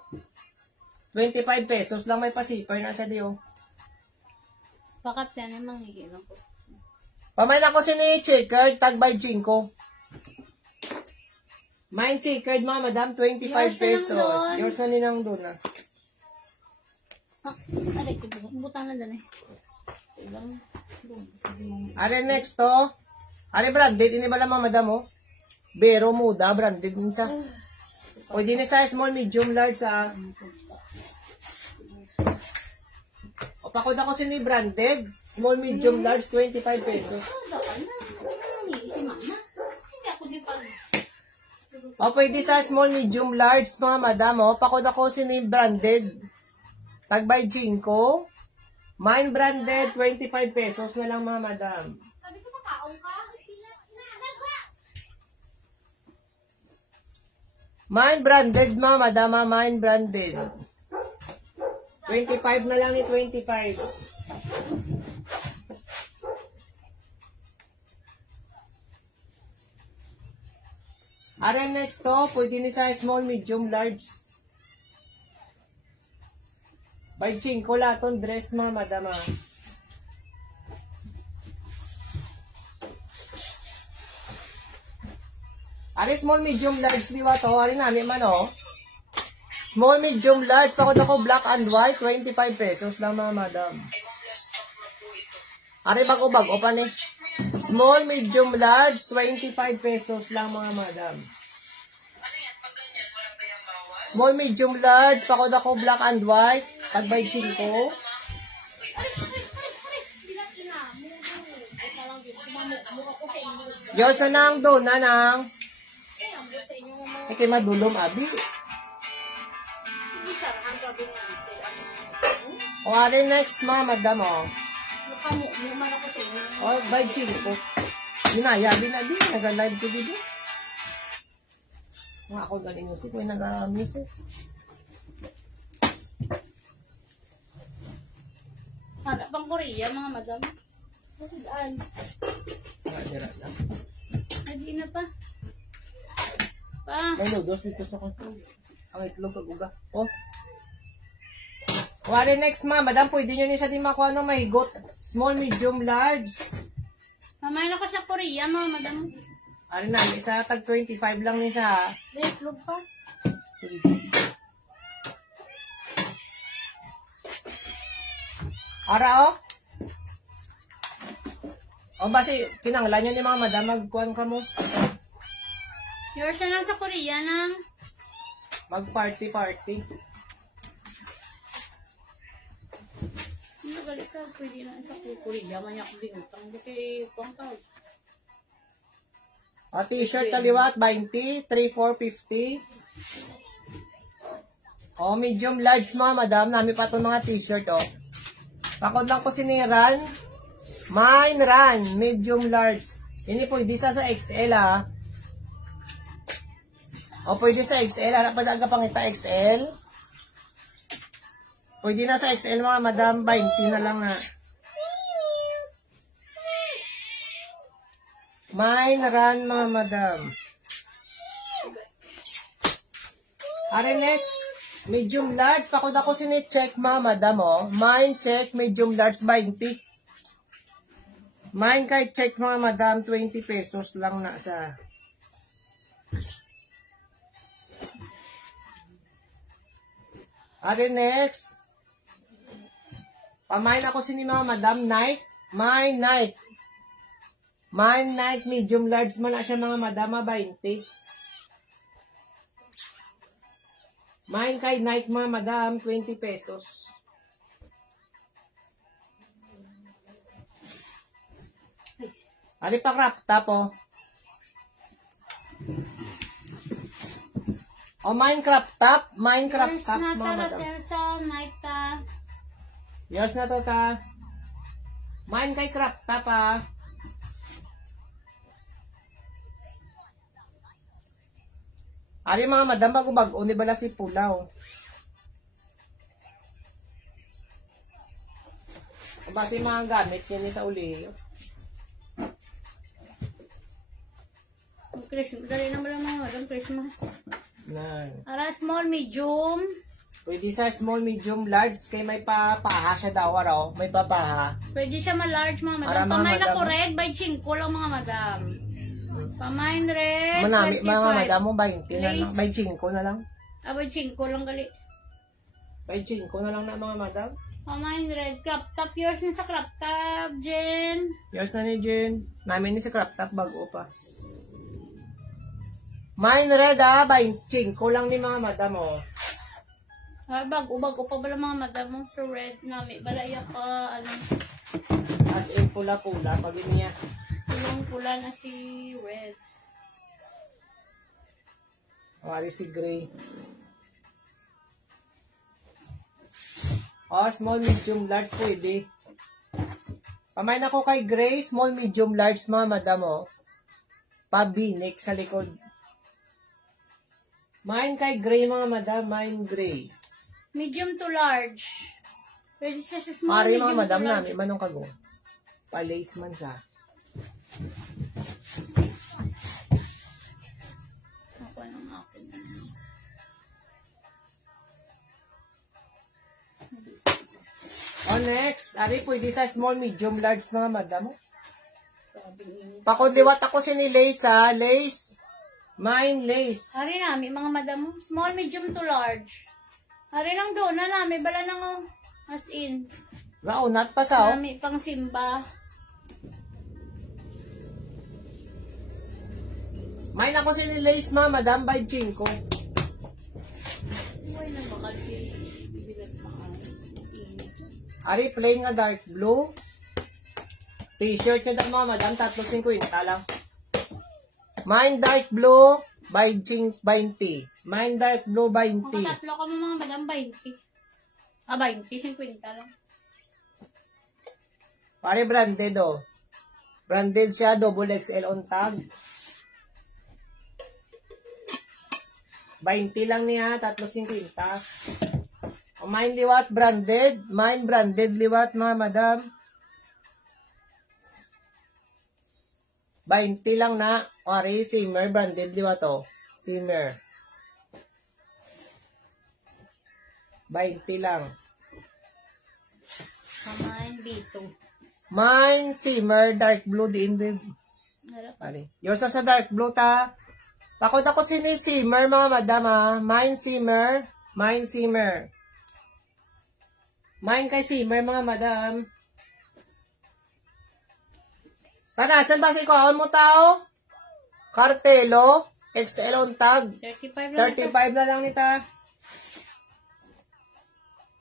25 pesos lang may pasipay na siya diyo. Bakit yan yung mangigilang ko? Pamain ako si checkered. Tag by 5. Mine checkered mga madam. 25 pesos. Yours na ninang doon na. Aray ko. Butang na doon eh. Are next to. Are branded. Ini ba lang mga madam oh? Bero muda. Branded din sa. Pwede na sa small, medium, large sa. O pakod ako si branded. Small, medium, large. 25 pesos. O pwede sa small, medium, large mga madam oh. Pakod ako si branded. Tag by 5. Mine branded, 25 pesos na lang mga madam. Mine branded mga madam, mine branded. 25 na lang ni 25. Are next to, pwede ni sa small, medium, large. By 5 laton dress mga madama. Ari small, medium, large, liwa to. Ari namin man, oh. Small, medium, large. Pakod ako, black and white. 25 pesos lang, mga madam. Ari bago-bago pa ni. Small, medium, large. 25 pesos lang, mga madam. Small, medium, large. Pakod ako, black and white. Pagbay ko. Yours na nang doon, nanang. Ay, kay madulom, abi. O, ari next, mga madam, o. O, by ko. Minayabi na din. Nag-live ko dito. Mga ako galing music. May nag-music. Harap pang Korea, mga madam. Saan? Hindi na pa. Pa. May noodles dito sa kanto. Ang itlog kaguga. Oh. Wari next, ma. Madam, pwede nyo niya din makuha ng mahigot. Small, medium, large. Mamaya na ko sa Korea, mga madam. Ano na, isa tag 25 lang niya sa... Itlog pa. Ara, oh. O, basi, kinanglan nyo ni mga madam, magkuhan ka mo. Yours na lang sa Korea nang. Mag-party-party. Hindi galit ka, pwede na sa Korea. Manyak binutang. Hindi kayo pang tawag. O, t-shirt taliwat, 20, 3,450. O, medium, large mga madam. Nami pa itong mga t-shirt, o. Pakod lang ko siniran. Mine run, medium, large. Ini pwede sa XL, ha. O, pwede sa XL. Harap pa daga pangita XL. Pwede na sa XL, mga madam. 20 na lang, ha. Mine run, mga madam. Are next, medium, large. Pakod ako sini-check, mga madam, o. Mine check, medium, large, 20. Mine kahit check, mga madam, 20 pesos lang na sa... Are next. Pamain ako sini mga madam, night. Mine night. Mine night, medium, large man na siya mga madam, 20. Mine kay night, mga madam, 20 pesos. Ali pa crop top, oh. O, Minecraft top, Yours mga na tara madam. sa night ta. Yours na to, ta. Mine kay crop top, ah. Ari mga madam, bago-bago, ni bala si Pulaw. Basi mga gamit yan sa uli. Christmas. Dali naman lang mga madam, Christmas. Nan. Ara, small, medium. Pwede sa small, medium, large. Kay may papaha siya daw, araw. May papaha. Pwede siya ma-large, mga madam. Ara, mga Pamain madam. ako red, by 5 lang, mga madam. Pamain red, Manami, 25. mga madam mo, 20 na lang. Please. May 5 na lang. Ah, by 5 lang gali. May 5 na lang na mga madam. Pamain red, crop top. Yours na sa crop top, Jen. Yours na ni Jen. Namin ni sa crop top, bago pa. Mine red, ah. 25 lang ni mga madam, oh. Ah, bago pa bala mga madam mo sa red namin. Balaya ka, ano, As in, pula-pula. Pag niya. pula na si red. Wari si gray. Oh, small, medium, large pwede. Pamain ako kay gray, small, medium, large mga madam, oh. Pabinik sa likod. Mine kay gray mga madam, mine gray. Medium to large. Pwede siya sa small, Mari medium mga madam to large. namin, manong kago. Palace man sa. Ako ng akin. Oh, next. Ari, pwede sa small, medium, large mga madam. Pakundiwat ako si ni Lace, ha. Lace. Mine lace. Hari nami, mga madam. Small, medium to large. Hari lang doon na nami. Bala nang as in. Raunat pa sa Nami pang simba. Mine ako si lace madam by Chinko. Uy, nabakal si bibilag maayos. Ari plain nga dark blue. T-shirt niya daw madam, 3.50 lang. Mine dark blue by 20. Mine dark blue by 20. Makatatlo ka mo mga madam, 20. 20, 50 lang. Pare branded oh. Branded siya, double XL on tag. 20 lang niya, 3.50. O mine liwat branded. Mine branded liwat mga madam. 20 lang na. Ori, Simmer, branded liwat to. Simmer. 20 lang. Kamain, B2. Mine, Simmer, dark blue din. Pare. Yours na sa dark blue ta. Pakot ako sini Simmer mga madam ha. Mine Simmer. Mine Simmer. Mine kay Simmer mga madam. Tanasan ba si kuhaon mo tao? Cartelo. XL on tag. 35 lang. 35 na lang nita.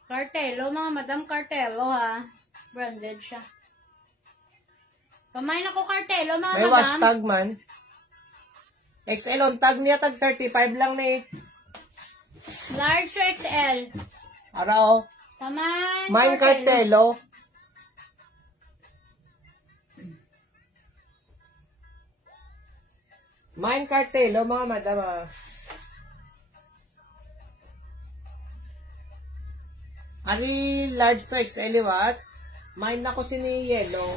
Cartelo, mga madam, Cartelo ha. Branded siya. Pamain ako Cartelo, mga May madam. wash tag man. XL on tag niya tag 35 lang ni. Large to XL. Araw. Pamain Mine Cartelo. Mine Cartelo, mga madam ah. Ari large to XL what? Mine na ko sini yellow.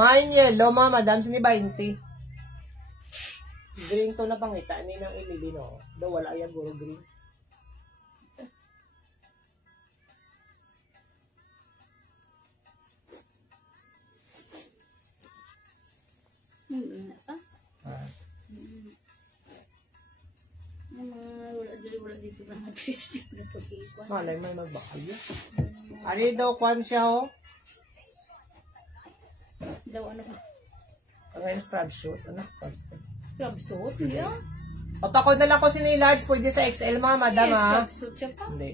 Mine yellow, mga madam, sini 20. Green to na pangita ni nang ililino. Daw wala yan guro green. Hindi na pa. Ah. Wala dito na artistic na pag-iwan. Malay may magbakal yun. Ari daw kwan siya ho. Daw ano ba? Ngayon scrub shoot. Ano? Scrub suit? Hindi ah. Papakod na lang ko sini large. Pwede sa XL mga madam Yes, ha. scrub suit siya pa. Hindi.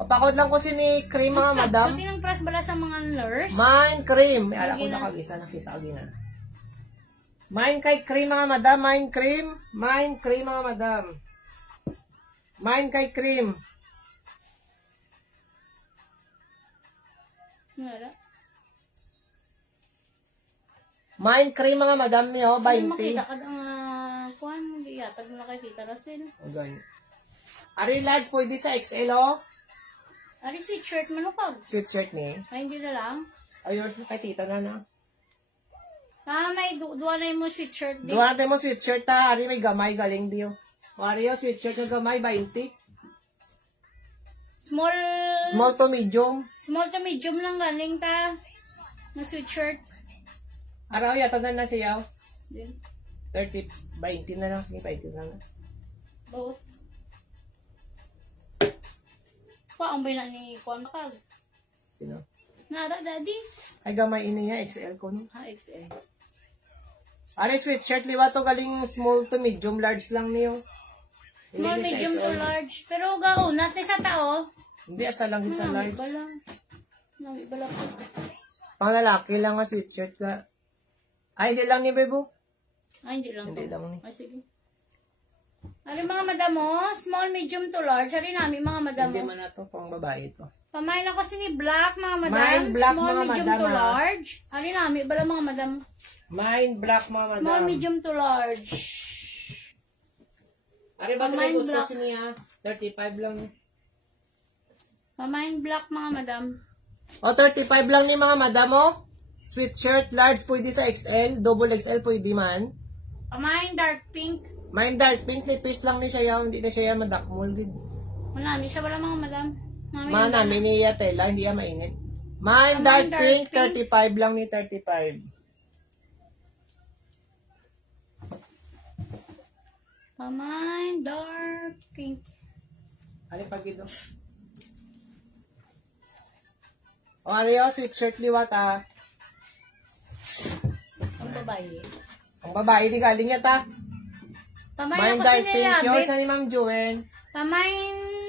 Papakod lang ko sini cream mga madam. Scrub suit yung press bala sa mga nurse. Mine cream. Ala ko Sige na. nakagisa. Nakita ko na. Mine kay cream mga madam. Mine cream. Mine cream mga madam. Mine kay cream. Wala. Mine cream mga madam niyo. Ay, 20. makita ka ng kuhan. Hindi yata mo nakikita Rasin. Okay. Ari large pwede sa XL oh. Ari sweatshirt manupag. Sweatshirt ni. Ay, hindi na lang. Ayos kay tita na na. May duwa na yung sweatshirt din. Duwa natin mo sweatshirt ta. Ari may gamay galing diyo. Mario sweatshirt na gamay 20. Small to medium. Small to medium lang galing ta. Na sweatshirt. Araw yata na siya. Din. 30, 20 na lang. Sige, 20 na lang. Both. Paang ba na ni Kuan Makag? Sino? Nara, daddy. Ay, gamay ini niya. XL ko no. Ha, XL. Ari, sweatshirt. Liwa to galing small to medium. Large lang niyo. Small, Hindi sa medium to XL. large. Pero gao, natin sa tao. Hindi, asa lang din sa large. Iba lang. Iba lang. Pang lalaki lang nga sweatshirt ka. Ay, hindi lang ni Bebo. Ay, hindi lang. Hindi to. lang ni. Ay, sige. Ari mga madamo, small, medium to large. Ari namin mga madamo. Hindi man na to. Pang babae to. Pamain ako kasi ni black mga madam. Mine black, small, mga medium madam, to ha? large. Ari namin, iba lang mga madam. Mine black mga madam. Small, medium to large. Ari ba sa Mine gusto black. niya? 35 lang. Pamain black mga madam. O, 35 lang ni mga madam, oh. Sweatshirt, large, pwede sa XL. Double XL, pwede man. Pamain dark pink. Mine dark pink, lipis lang ni siya. Hindi na siya madakmol din. Wala, hindi siya wala mga madam. Mana, miniya tela, hindi yan mainit. Mine Mine dark dark pink, pink. 35 lang ni 35. Pamay, dark pink. Ano pag ito? O, Ario, sweatshirt liwat, ah. Ang babae. Ang babae, di galing yan, ta. Pamay Mine na dark kasi pink. nila. Yours na ni Ma'am Juen. Pamay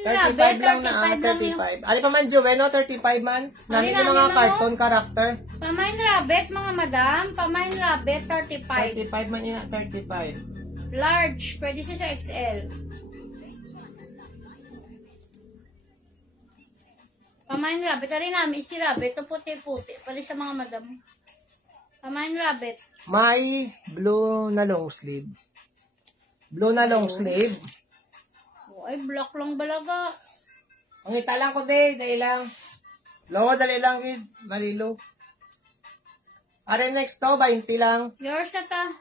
35 lang na, 35 lang yung... 35. Ano pa man, Juen, no? 35 man. Namin yung mga namin, cartoon character. Pamay rabbit, mga madam. Pamay rabbit, 35. 35 man yun, 35. Large, pwede siya sa XL. Pamay rabbit, rin namin si rabbit, ito puti-puti. Pwede sa mga madam. Pamay rabbit. May blue na long sleeve. Blue na long sleeve. Oh, ay, black lang balaga. Ang ita lang ko, dahil lang. Low, dali lang, kid. Malilo. Are next to, 20 lang. Yours na ta.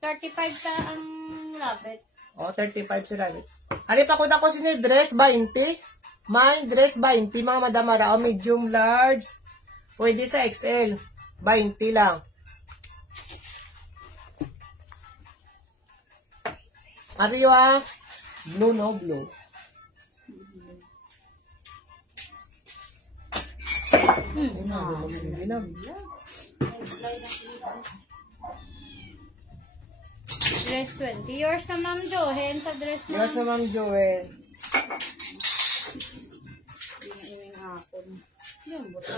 35 ka ang rabbit. O, 35 si Rabbit. Are pa ko na ko sinidress, 20. Mine dress, 20. Mga madamara, o medium, large. Pwede sa XL. 20 lang. Ariwa, blue no blue. Dress 20. Yours na Ma'am Johen sa dress na. Yours na Ma'am Joel. Ining hapon. Yung buto.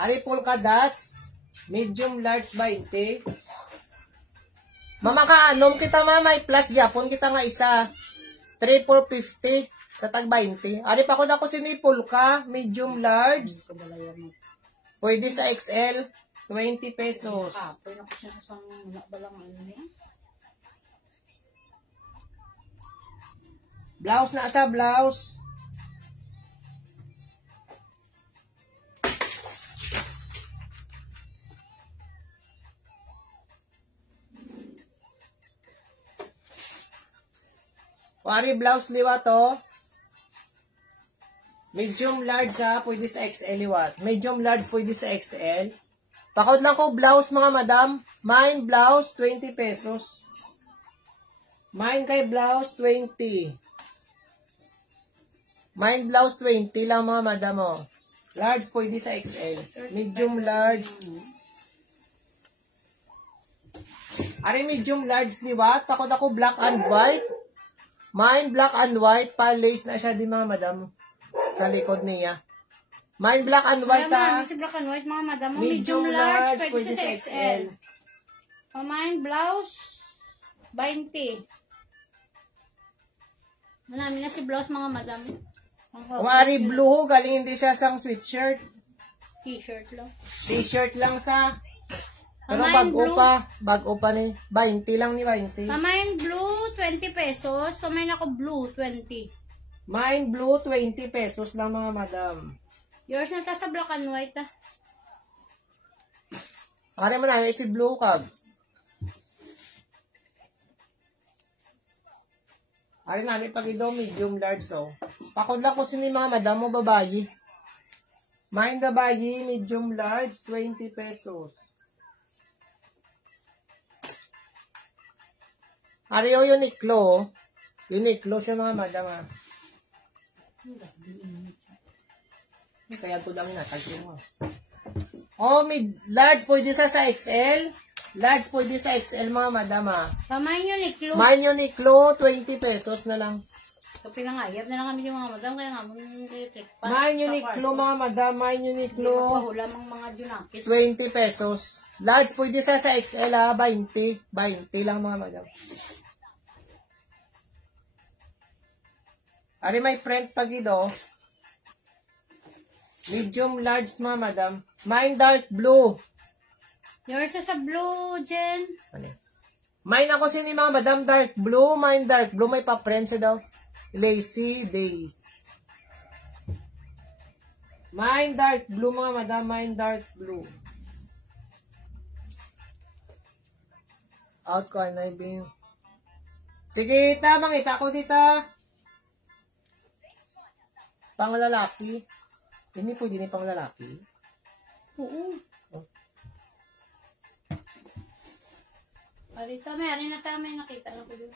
Ari polka dots, medium large 20. Mama ka, anom kita may plus Japon kita nga isa. 3,450 sa tag 20. Ari pa ko na ko sinipol ka, medium large. Pwede sa XL, 20 pesos. Pwede na ko siya kasang balang ano niya. Blouse na sa blouse. Wari blouse liwa to. Medium large ha, pwede sa XL liwat. Medium large pwede sa XL. Pakod lang ko blouse mga madam. Mine blouse 20 pesos. Mine kay blouse 20. Mine blouse 20 lang mga madam oh. Large pwede sa XL. Medium large. Ari medium large liwat. Pakod ako black and white. Mine black and white, pa-lace na siya di mga madam. Sa likod niya. Mine black and white ha. Si black and white mga madam. Medium large, pwede sa XL. Mine blouse 20. Manami na si blouse mga madam. Wari blue, galing hindi siya sang sweatshirt. T-shirt lang. T-shirt lang sa. Pero Mine bago pa ni. 20 lang ni 20. Mine blue 20 pesos. Pamain ako blue 20. Mine blue 20 pesos lang mga madam. Yours na ta sa black and white ah. Ari mo na si blue kag. Ari namin pag ito medium large so. Pakod lang ko sini mga madam mo babayi. Mine babayi medium large 20 pesos. Ari o Uniqlo. Uniqlo siya mga madam ha. Kaya ko lang natalsin mo. Oh, large pwede sa XL. Large pwede sa XL mga madam ha. Pamain Uniqlo. Mine Uniqlo, 20 pesos na lang. So, pinangayap na lang kami yung mga madam. Kaya nga, Mine Uniqlo mga madam, Mine Uniqlo. Wala mang mga junakis. 20 pesos. Large pwede sa XL ha, 20. 20 lang mga madam. Ari may print pag ito. Medium large mga madam. Mine dark blue. Yours sa blue, Jen. Ano? Mine ako sini mga madam dark blue. Mine dark blue. May pa-print siya daw. Lazy days. Mine dark blue mga madam. Mine dark blue. Out ko na ibig. Sige, tamang ita ko dito. Panglalaki. Hindi pwede ni panglalaki. Oo. Oh. Arita, may nakita lang ko doon.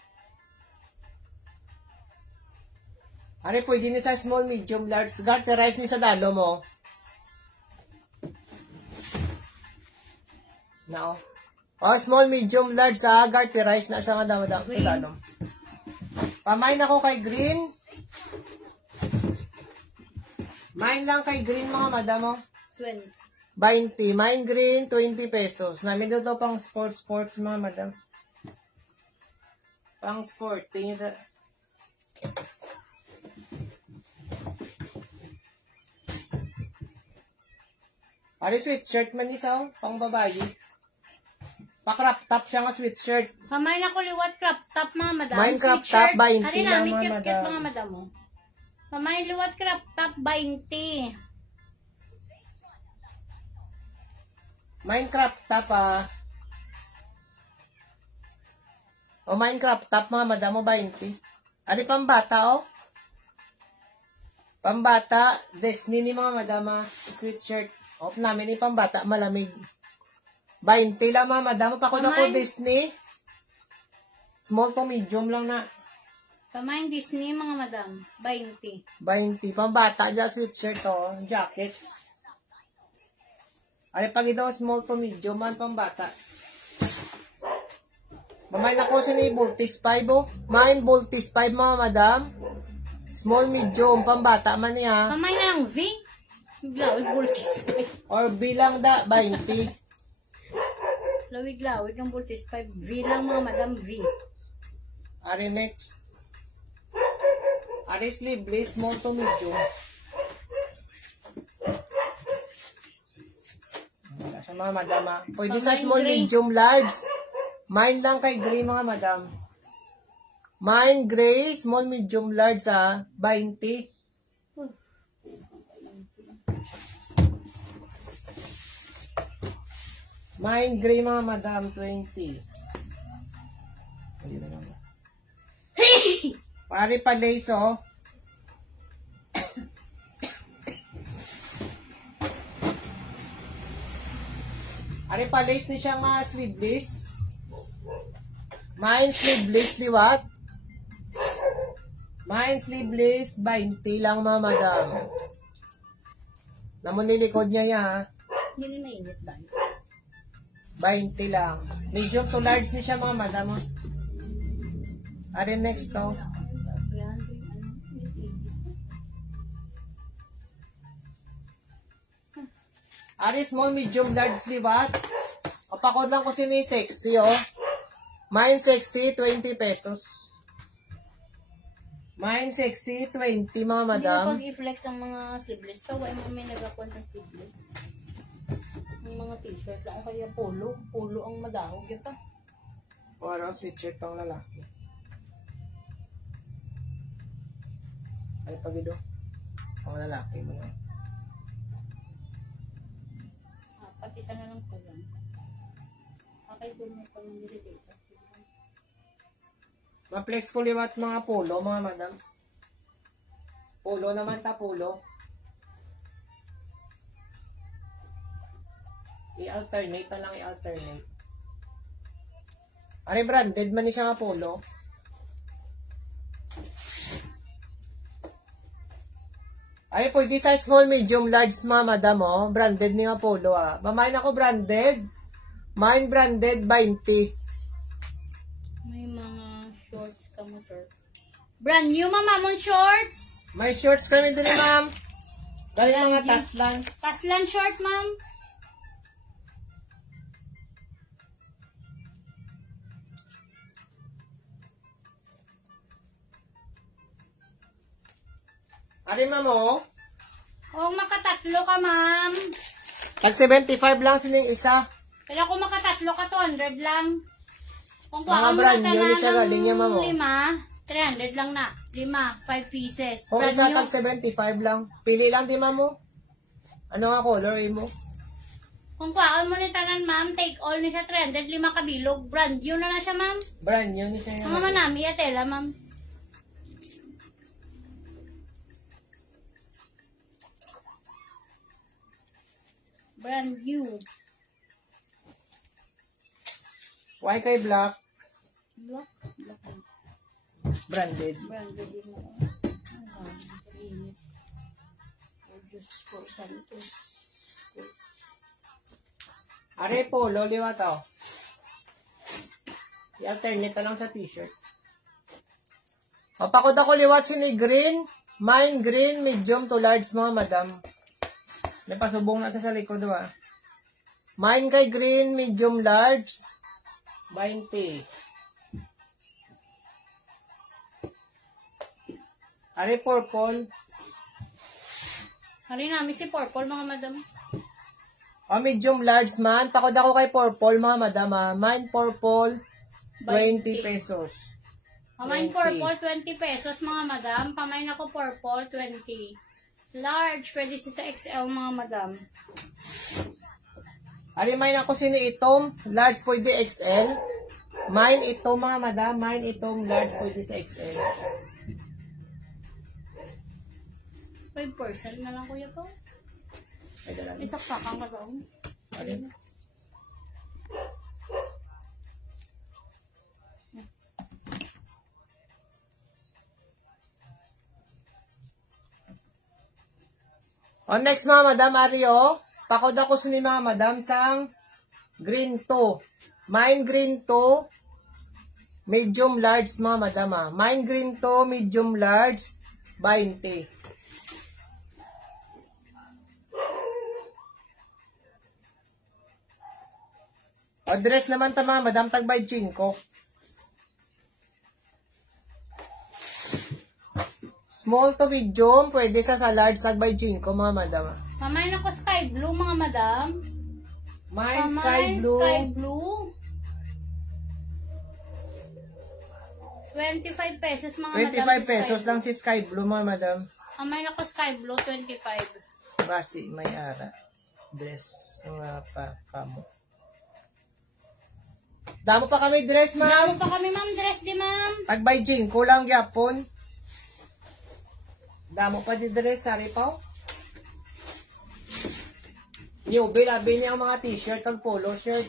Ari, pwede ni sa small, medium, large. Garterize ni sa dalo mo. Na, oh. Oh, small, medium, large, sa garterize na siya nga daw. Pamain ako kay green. Main lang kay green, mga madam, oh. 20. 20. Main green, 20 pesos. Namin doon pang sports, mga madam. Pang sport. Tingin na. Ari, sweatshirt man isa, oh. Pang babae. Pa-crop top siya nga sweatshirt. Pamain ako liwat crop top, mga madam. Main crop top, 20 Ari lang, namin, mga cute-cute, madam. mga madam, oh. Pamain liwat crop top, 20. Minecraft top, ah. O, Minecraft top, mga madam, o 20. Ari, pambata, oh. Pambata, Disney ni mga madam, ah. Sweatshirt. Off namin ni pambata, malamig. 20 lang, mga madam. Pakuna ko Disney. Small to medium lang na. Pamain Disney, mga madam, 20. 20. Pambata, dyan sweatshirt, oh. Jacket. Ari, pag ito, small to medium, man pambata. Mamain ako sa ni Voltis 5, oh. Main Voltis 5, mga madam. Small, medium, pambata man niya. Pamain na lang V. Lawig bultis. Or bilang da, 20. Lawig ang bultis 5. V lang, mga madam, V. Ari, next. Ari, sleeveless, small to medium. Wala siya, mga madam, ah. Pwede sa small, medium, large. Mine lang kay gray, mga madam. Mine, gray, small, medium, large, ah. 20. Mine, gray, mga madam, 20. Pare pa lace, oh. Ari pa lace ni siya nga sleeveless. Mine sleeveless, liwat. Mine sleeveless, 20 lang, mga madam. Namun nilikod niya ya, ha. Hindi mainit ba? 20 lang. Medium to large ni siya, mga madam. Oh. Ari, next, to. Ari, small, medium, large, liwat. Kapakod lang ko sini sexy, oh. Mine sexy, 20 pesos. Mine sexy, 20, mga madam. Hindi mo pag i-flex ang mga sleeveless pa, wala mo may nagakuan sa sleeveless. Yung mga t-shirt lang, o kaya polo. Polo ang madahog yun pa. Parang sweatshirt pang lalaki. Ay, pagido. Pang lalaki mo na. Pati isa na lang po lang. Okay, doon mo pa ng dito. Ma-flex ko liwat mga polo, mga madam. Polo naman ta, polo. I-alternate na lang, i-alternate. Ari, branded man ni siya nga polo. Ay, pwede sa small, medium, large, mga madam, oh. Branded ni nga polo, ah. Mamain ako branded. Mine branded, 20. May mga shorts ka mo, sir. Brand new, mama mong shorts. May shorts kami din, ma'am. Galing mga taslan. Taslan short, ma'am. Ari, ma'am, oh. O, makatatlo ka, ma'am. Tag 75 lang sining isa. Kaya kung makatatlo ka, 200 lang. Kung Mga kuha mo brand na new, ka siya na galing niya, ma'am, oh. ng 5, 300 lang na. 5 pieces. Kung Brand isa new. tag 75 lang. Pili lang, di, ma'am, oh. Ano nga color, mo? Kung kuhaan mo ni tanan, ma'am, take all ni siya 300, 5 kabilog. Brand new na siya, ma'am. Brand new ni siya. Mga manami, atela, ma'am. Brand new. Why kay black? Black. Branded. Branded din mo. Init. Oh, Diyos ko, Santos. Are polo, liwa to. I-alternate lang sa t-shirt. Papakod ako liwat sini green. Mine green, medium to large mga madam. May pasubong na sa likod ba? Mine kay green, medium large. 20. Are purple. Hari namin si Purple, mga madam. Medium large man. Takod ako kay purple mga madam. Mine purple, 20 pesos. Pamain 20. Purple, 20 pesos, mga madam. Pamain ako Purple, 20. Large, pwede sa XL, mga madam. Mine ako sini itong large pwede XL. Mine itong mga madam. Mine itong large pwede sa XL. 5% na lang, kuya ko. Ay, dala. May saksakan ka doon. Alin? Next mga madam, Ario. Pakod ako sini mga madam sang green 2. Mine green 2. Medium large mga madam. Mine green 2, medium large, 20. Dress naman ta mga madam, tagbay 5. Small to medium, pwede sa large, tagbay 5 mga madam. Pamain ako Sky Blue, mga madam. Mine sky Pamain blue. Sky Blue. 25 pesos, mga madam. 25 pesos lang si sky blue mga madam. Pamain ako Sky Blue, 25. Basi, may ara. Dress, nga pa kamo. Damo pa kami dress, ma'am. Damo pa kami, ma'am. Dress di, ma'am. Tagbay 5 lang gyapon. Damo pa di dress, sari pa. Newbie, labi niya ang mga t-shirt kag polo shirt.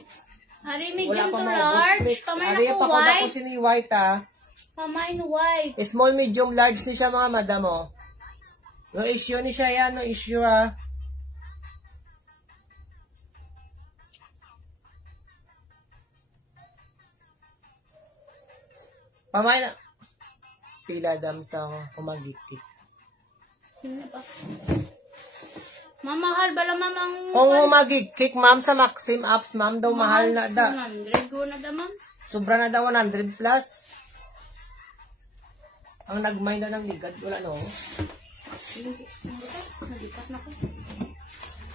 Hari, Wala medium pa to mga large. Boost Pamain Ari, ako pakod ako white. sini white Pamain white. Small, medium, large ni siya mga madam No issue ni siya yan, no issue Pamay na. Pila dam sa kumagikik. Sino ba? Mamahal ba lang, ma'am, ang... Kung humagikik, ma'am, sa Maxim Apps, ma'am, daw mahal na da. 100 ko na da, ma'am. Sobra na daw 100 plus. Ang nagmay na ng ligad, wala no. Nalipat na ko.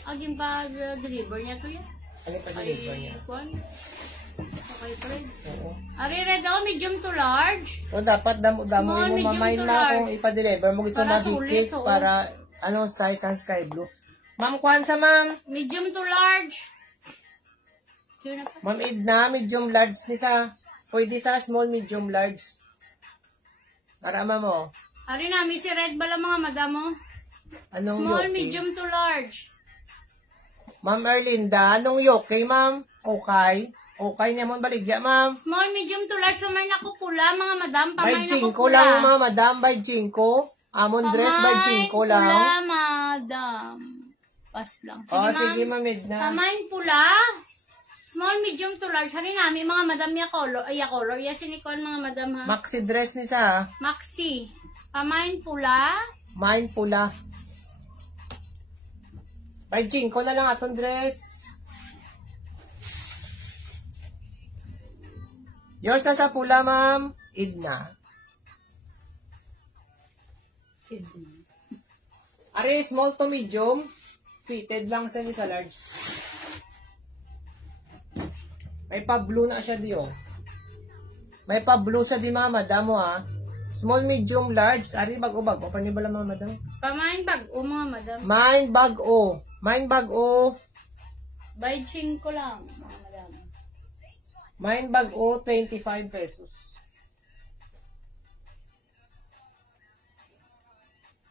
Aging pa deliver niya to yan. Ano pa deliver niya? Kuan. Okay, Fred. Oo. Ari, red ako, medium to large. So, dapat damo Small, mo medium mamain to na large. kung ipa-deliver mo gito Para magikik sulit, oo. para ano size ang sky blue. Ma'am Kwanza, ma'am. Medium to large. Sino na pa? Ma'am Edna, medium large ni sa. Pwede sa small, medium, large. Para mo. Ari namin si red bala, mga madamo. Anong Small, yoke? medium to large. Ma'am Erlinda, anong yoke, ma'am? Okay. Okay naman baligya, ma'am. Small, medium to large. Pamay na ko pula, mga madam. By Pamay na ko 5 pula. lang, mga madam. By 5. Amon dress by 5 lang. Pula, madam. Pas lang. Sige, Oh, ma'am. sige, ma'am Edna. Pamain pula. Small, medium to large. Hari namin, mga madam ya color. Ay, ya color. Ya sinikon, mga madam, ha. Maxi dress ni sa. Maxi. Pamain pula. Mine pula. By 5 na lang atong dress. Yours na sa pula, ma'am. Edna. Are, small to medium. Fitted lang sa ni sa large. May pa-blue na siya diyo. May pa-blue sa di mga madam mo ha. Small, medium, large. Ari, bag-o-bag-o. Paano ba lang mga madam? Pamain bag-o, mga madam. Mine bag-o. Mine bag-o. By 5 lang, mga madam. Mine bag-o, 25 pesos.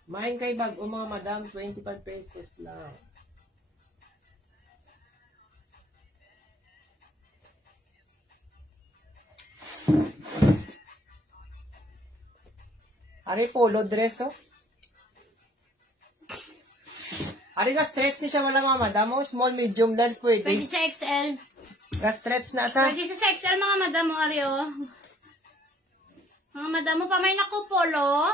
Mine kay bag-o mga madam, 25 pesos lang. Ari, polo dress, oh. Ari ka stretch ni siya wala mga madam mo. Small, medium, large pwede. Pwede sa XL. Ka stretch na sa. Pwede sa XL mga madam mo, Ari, oh. Mga madam mo, pamay na ko polo.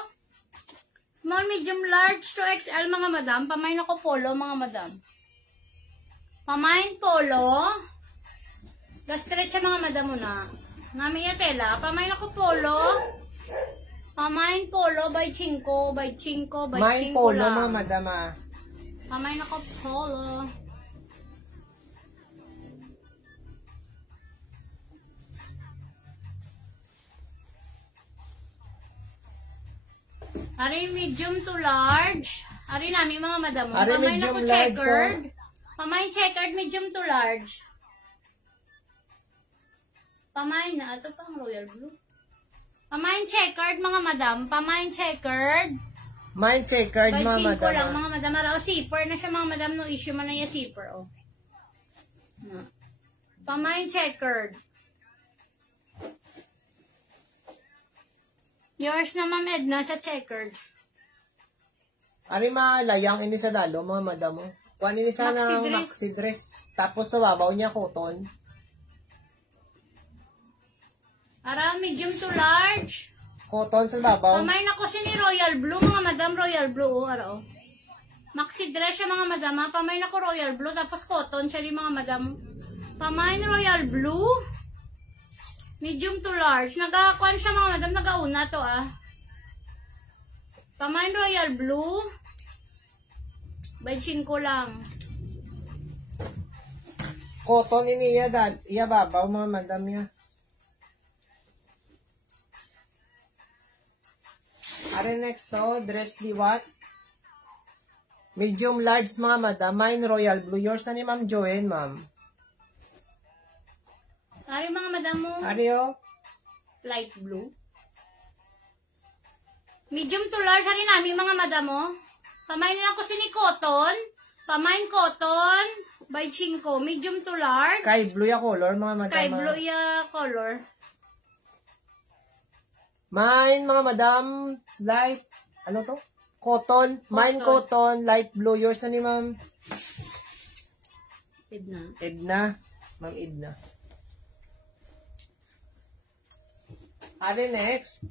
Small, medium, large to XL mga madam. Pamay na ko polo mga madam. Pamain polo. Ga-stretch sa mga madam mo na. Nami tela. Pamain ako polo. Pamain polo by 5. By 5. By 5 Main polo lang. mga madam ah. Pamain ako polo. Ari medium to large. Ari nami mga madam mo. Ari Pamain medium, ako large, checkered. Pamain checkered, medium to large. Pamain na. Ito pang royal blue. Pamain checkered, mga madam. Pamain checkered. Main checkered By mga 5 madam. lang, mga madam. O, zipper na siya, mga madam. No issue man na yung zipper, oh. Pamain checkered. Yours na, Ma'am Edna, sa checkered. Ari malayang ini sa dalo mga madam mo. Kuan ini sa Maxi ng dress. maxi dress. Tapos sa babaw niya cotton. Ara, medium to large. Cotton sa babaw. Pamain na ko siya ni Royal Blue, mga madam. Royal Blue, oh, ara, oh. Maxi dress siya, mga madam, ha. Pamain na ko Royal Blue, tapos cotton siya, mga madam. Pamain Royal Blue. Medium to large. Nagakuan siya, mga madam. Nagauna to, ah. Pamain Royal Blue. By 5 lang. Cotton ini iya dad. Iya babaw mga madam niya. Are next to, dress liwat. Medium large mga madam. Mine royal blue. Yours na ni Ma'am Joanne, ma'am. Ari, mga madam mo. Ario. Light blue. Medium to large. Ari namin, mga madam mo. Pamain lang ko si ni cotton. Pamain cotton. By 5. Medium to large. Sky blue ya color mga madam. Sky blue ya color. Mine mga madam. Light. Ano to? Cotton. Mine cotton. Light blue. Yours na ni Ma'am Edna. Edna. Ma'am Edna. Ari next.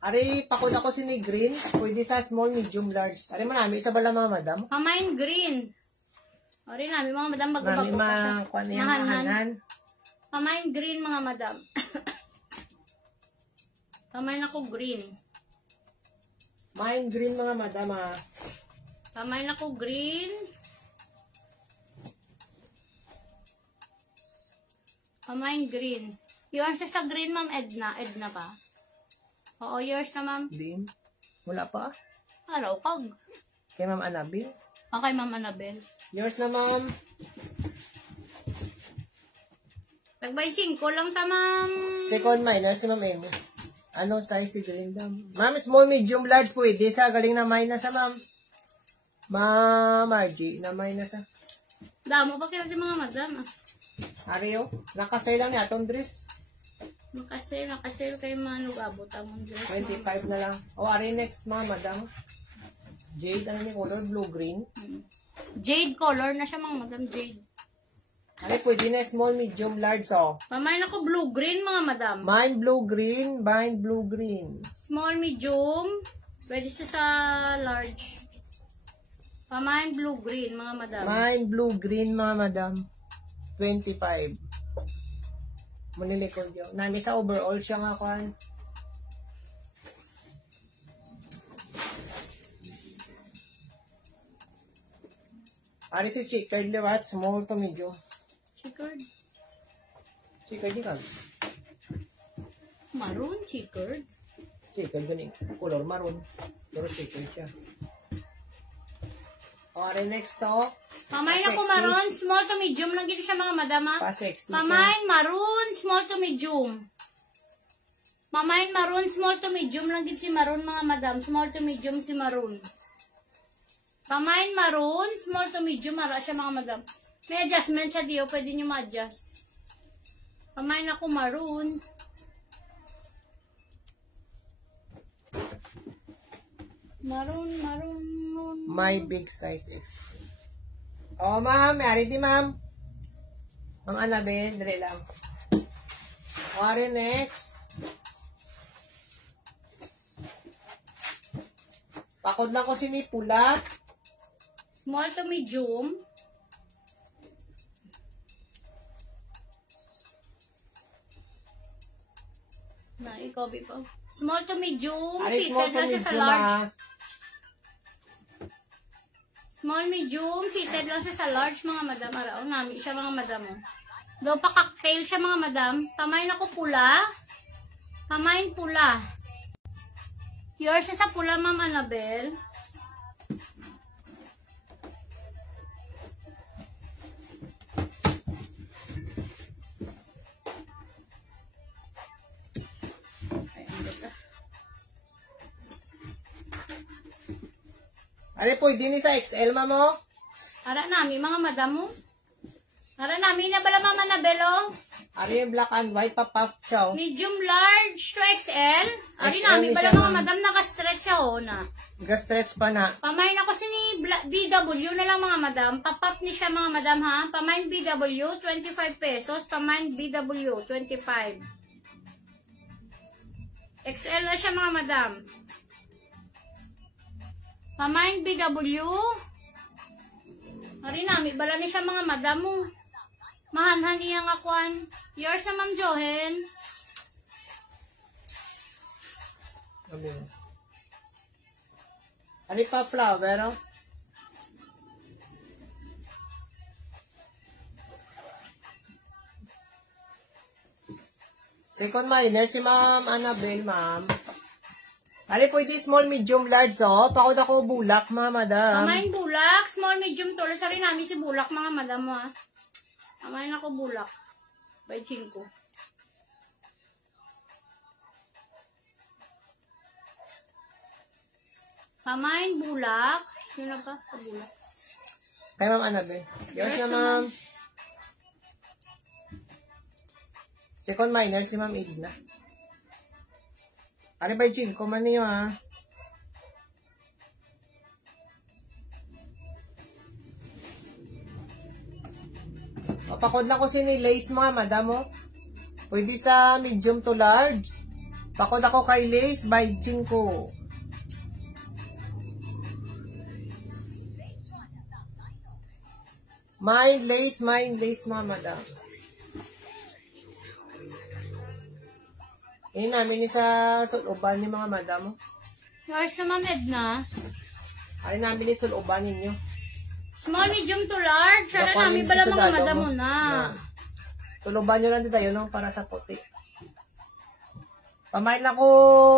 Ari pakod ako si ni green. Pwede sa small, medium, large. Ari manami. Isa ba lang mga madam? Pamain green. Ari namin, mga madam. Marami Bago-bago pa siya. mga kuwan yan, Mahanan. mahanan. Pamain green, mga madam. Pamain ako green. Mine green mga madam ah. Pamain ako green. Pamain green. Yours sa green, Ma'am Edna. Edna pa. Oo, yours na, Ma'am. Din. Wala pa. Hello, kag. Kay Ma'am Annabelle. Okay, Ma'am Annabelle. Yours na ma'am. Tagbay 5 lang ta, Ma'am. Second minor si Ma'am Amy. Ano size si Galinda? Ma'am, small, medium, large pwede sa galing na minus sa Ma'am. Ma'am Margie, na minus sa. Damo pa kaya si mga madam. Ario, nakasay lang ni atong dress. Nakasale kayo mga nag-abot ang dress. 25 na lang. O, ari next mga madam. Jade, ano ni color? Blue-green. Jade color na siya, mga madam. Jade. Ari, pwede na small, medium, large, oh. Pamain ako blue-green, mga madam. Mine blue-green, mine blue-green. Small, medium. Pwede siya sa large. Pamain blue-green, mga madam. Mine blue-green, mga madam. 25. Manilikod yun. Nami sa overall siya nga kan. Ari si checkered liwat, small to medium. Checkered. Checkered di kan? Maroon, checkered. Checkered ganing. Color maroon. Pero checkered siya. O, ari next to. Pamain ako Pa-sexy. maroon, small to medium. Lang gito siya, mga madam, ha? Pa-sexy siya. Pamain maroon, small to medium. Pamain maroon, small to medium. Lang gito si maroon, mga madam. Small to medium si maroon. Pamain maroon, small to medium. Mara siya, mga madam. May adjustment siya diyo. Pwede nyo ma-adjust. Pamain ako maroon. Maroon. My big size extra. Oo, ma'am. May di, ma'am. Ma'am Annabel, dali lang. Wari next. Pakod lang ko sinipula. Small to medium. Na, ikaw, Bipo. Small to medium. Ari, small Seated to lang siya sa medium, large. ah. Small, medium. Seated lang siya sa large, mga madam. Araw, nami siya, mga madam. Do pa cocktail siya, mga madam. Pamain ako pula. Pamain pula. Yours siya sa pula, Ma'am Annabel. Ari po, din sa XL, ma'am, oh. Ara nami, mga madam mo. Ara nami na bala, Ma'am Annabel, oh. Ari yung black and white, papap siya, oh. Medium, large to XL. Ari XL nami ni bala, siya, mga ma'am. madam, nakastretch siya, oh, na. Ga-stretch pa na. Pamain ako si ni BW na lang, mga madam. Papap ni siya, mga madam, ha. Pamain BW, 25 pesos. Pamain BW, 25. XL na siya, mga madam. Pamain BW. Ari nami, bala ni siya, mga madam mo. Mahanhan iyang akuan. Yours na, Ma'am Johen. Sabi mo. Ari pa flower, oh. Second minor, si Ma'am Annabel, ma'am. Ari po, iti small, medium, large, oh. Pakod ako bulak, mga madam. Pamain bulak. Small, medium, tall. Sari namin si bulak, mga madam mo, ha. Pamain ako bulak. By 5. Pamain bulak. Sino pa? Bulak. Kay Ma'am Annabel. Yours Yours na, na, ma'am. Second minor, si Ma'am Edna. Ari ba yung man niyo, ha? Papakod lang ko sinilace, mga madam, oh. Pwede sa medium to large. Pakod ako kay lace by 5. Mind lace, mga madam. Ini namin ni sa suluban ni mga madam, oh. Yours na, Ma'am Edna. Ari namin ni suluban ninyo. Small, medium to large. Sari Nakuha namin niyo bala, sa mga dado madam mo. mo na. Yan. Suluban nyo lang dito yun, no? Para sa puti. Pamain lang ko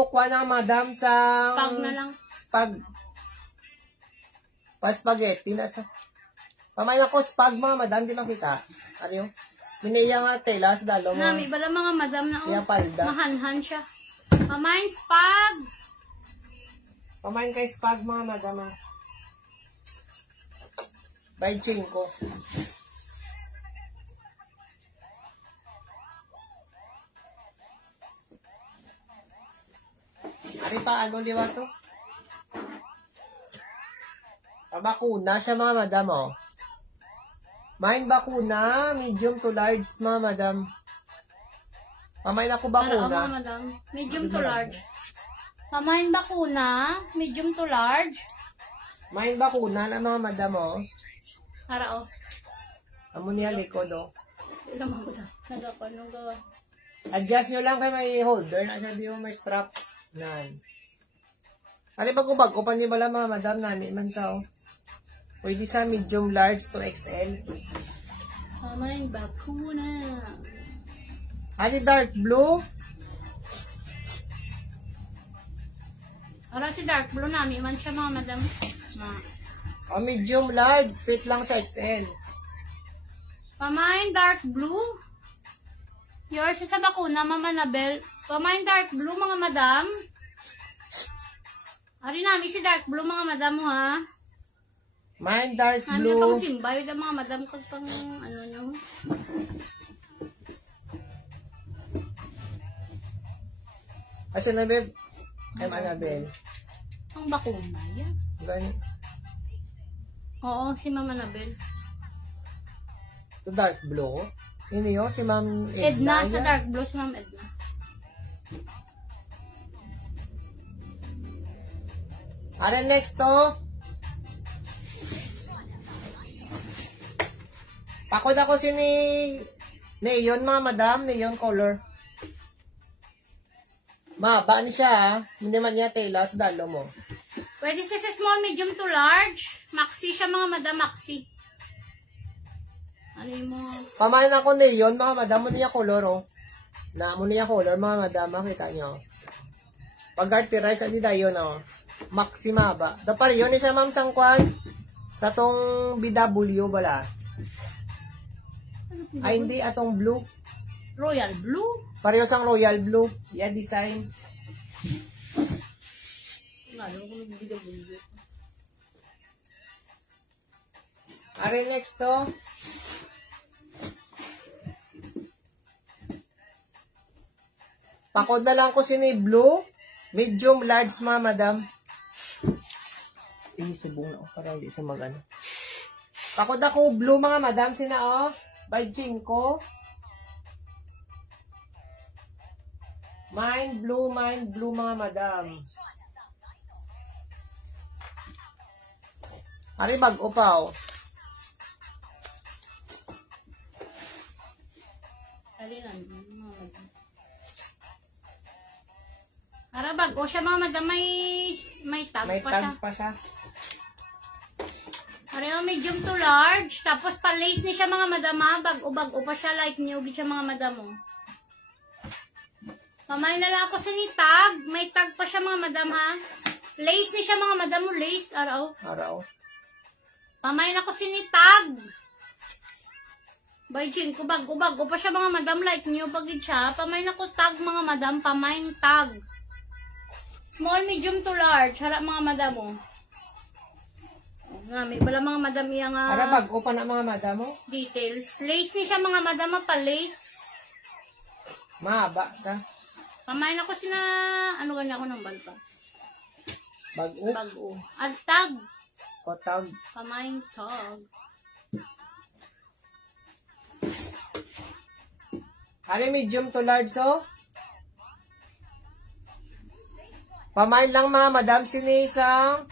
kuha ng madam sa Spag na lang. spag. Pa-spaghetti na sa. Pamain ako spag, mga madam, di makita. Ano yun? Miniya nga tela sa dalo mo. Nami bala, mga madam na, oh. Iya palda. Mahanhan siya. Pamain spag. Pamain kay spag, mga madam. Ah. By 5. Ari pa, ano liwa to? Pabakuna siya, mga madam, oh. Main bakuna, medium to large, mga madam. Pamain ako Para, oh, bakuna. mga madam. Medium to large. Pamain bakuna. Medium to large. Main bakuna na, mga madam, oh. Para, oh. Amo niya likod, oh. Ilang ako na. Nagapa, nung gawa. Adjust nyo lang kay may holder na siya, di mo may strap. Nan. Ano ba kubag ko pa niyo bala, mga madam, namin man sa, oh. Pwede sa medium, large to XL. Pamain bakuna. Ano dark blue? Para si dark blue namin man siya, mga madam. Na. O medium, large, fit lang sa XL. Pamain dark blue. Yours sa bakuna, Ma'am Annabel. Pamain dark blue, mga madam. Ari namin si dark blue, mga madam mo, ha. Mine dark Ano blue. pang simbay, yung mga madam ko pang ano nyo. Asa na, babe? I'm Annabel. Ang bakuna, yan. Gani. Oo, si Ma'am Annabel. to dark blue. Ini yun, si Ma'am Edna, Edna. sa dark blue, si Ma'am Edna. Are next to. Pakod ako si neon mga madam, neon color. Mahaba ni siya ha. Hindi man niya tela sa dalo mo. Pwede sa small, medium to large. Maxi siya mga madam, maxi. Ano yung mga... Pamain ako neon mga madam, mo niya color oh. Na mo niya color mga madam, makita niyo. Pag arterize, hindi tayo na oh. Maxima ba? Dapat yun isa ma'am sangkwan. Sa tong BW bala. Ay hindi, atong blue. Royal blue. Pareho sang royal blue. Yeah, design. Ano kung nagbigaw-bigaw. Are next to. Pakod na lang ko sini blue. Medium large mga madam. Subong na para hindi sa magano. Pakod ako blue mga madam sina oh. By Jinko. Mind blue mga madam. Ari bag-o pa oh. Alilan, mga madam. Para bago siya mga madam, may tag May pa siya. tag pa siya. Pareho medium to large. Tapos pa-lace ni siya mga madam ha. Bago pa siya, like new siya mga madam oh. Pamay na lang ako sa ni tag. May tag pa siya mga madam ha. Lace ni siya mga madam mo. Lace, araw. Araw. Pamay na ako sa ni tag. By Jinko, bago pa siya mga madam, like new pagid siya. Pamay na ko tag mga madam, pamay tag. Small, medium to large. Harap mga madam mo. Nga, may bala mga madam iyang Ara bag-o pa na mga madam mo. details. Lace ni siya mga madam, pa-lace. Mahaba sa Pamay na ko sina, ano ganyan ako ng balpa. bag-o. Bago. At tag. O tag. Pamay tag. Are medium to large so. Pamain lang mga madam sinisang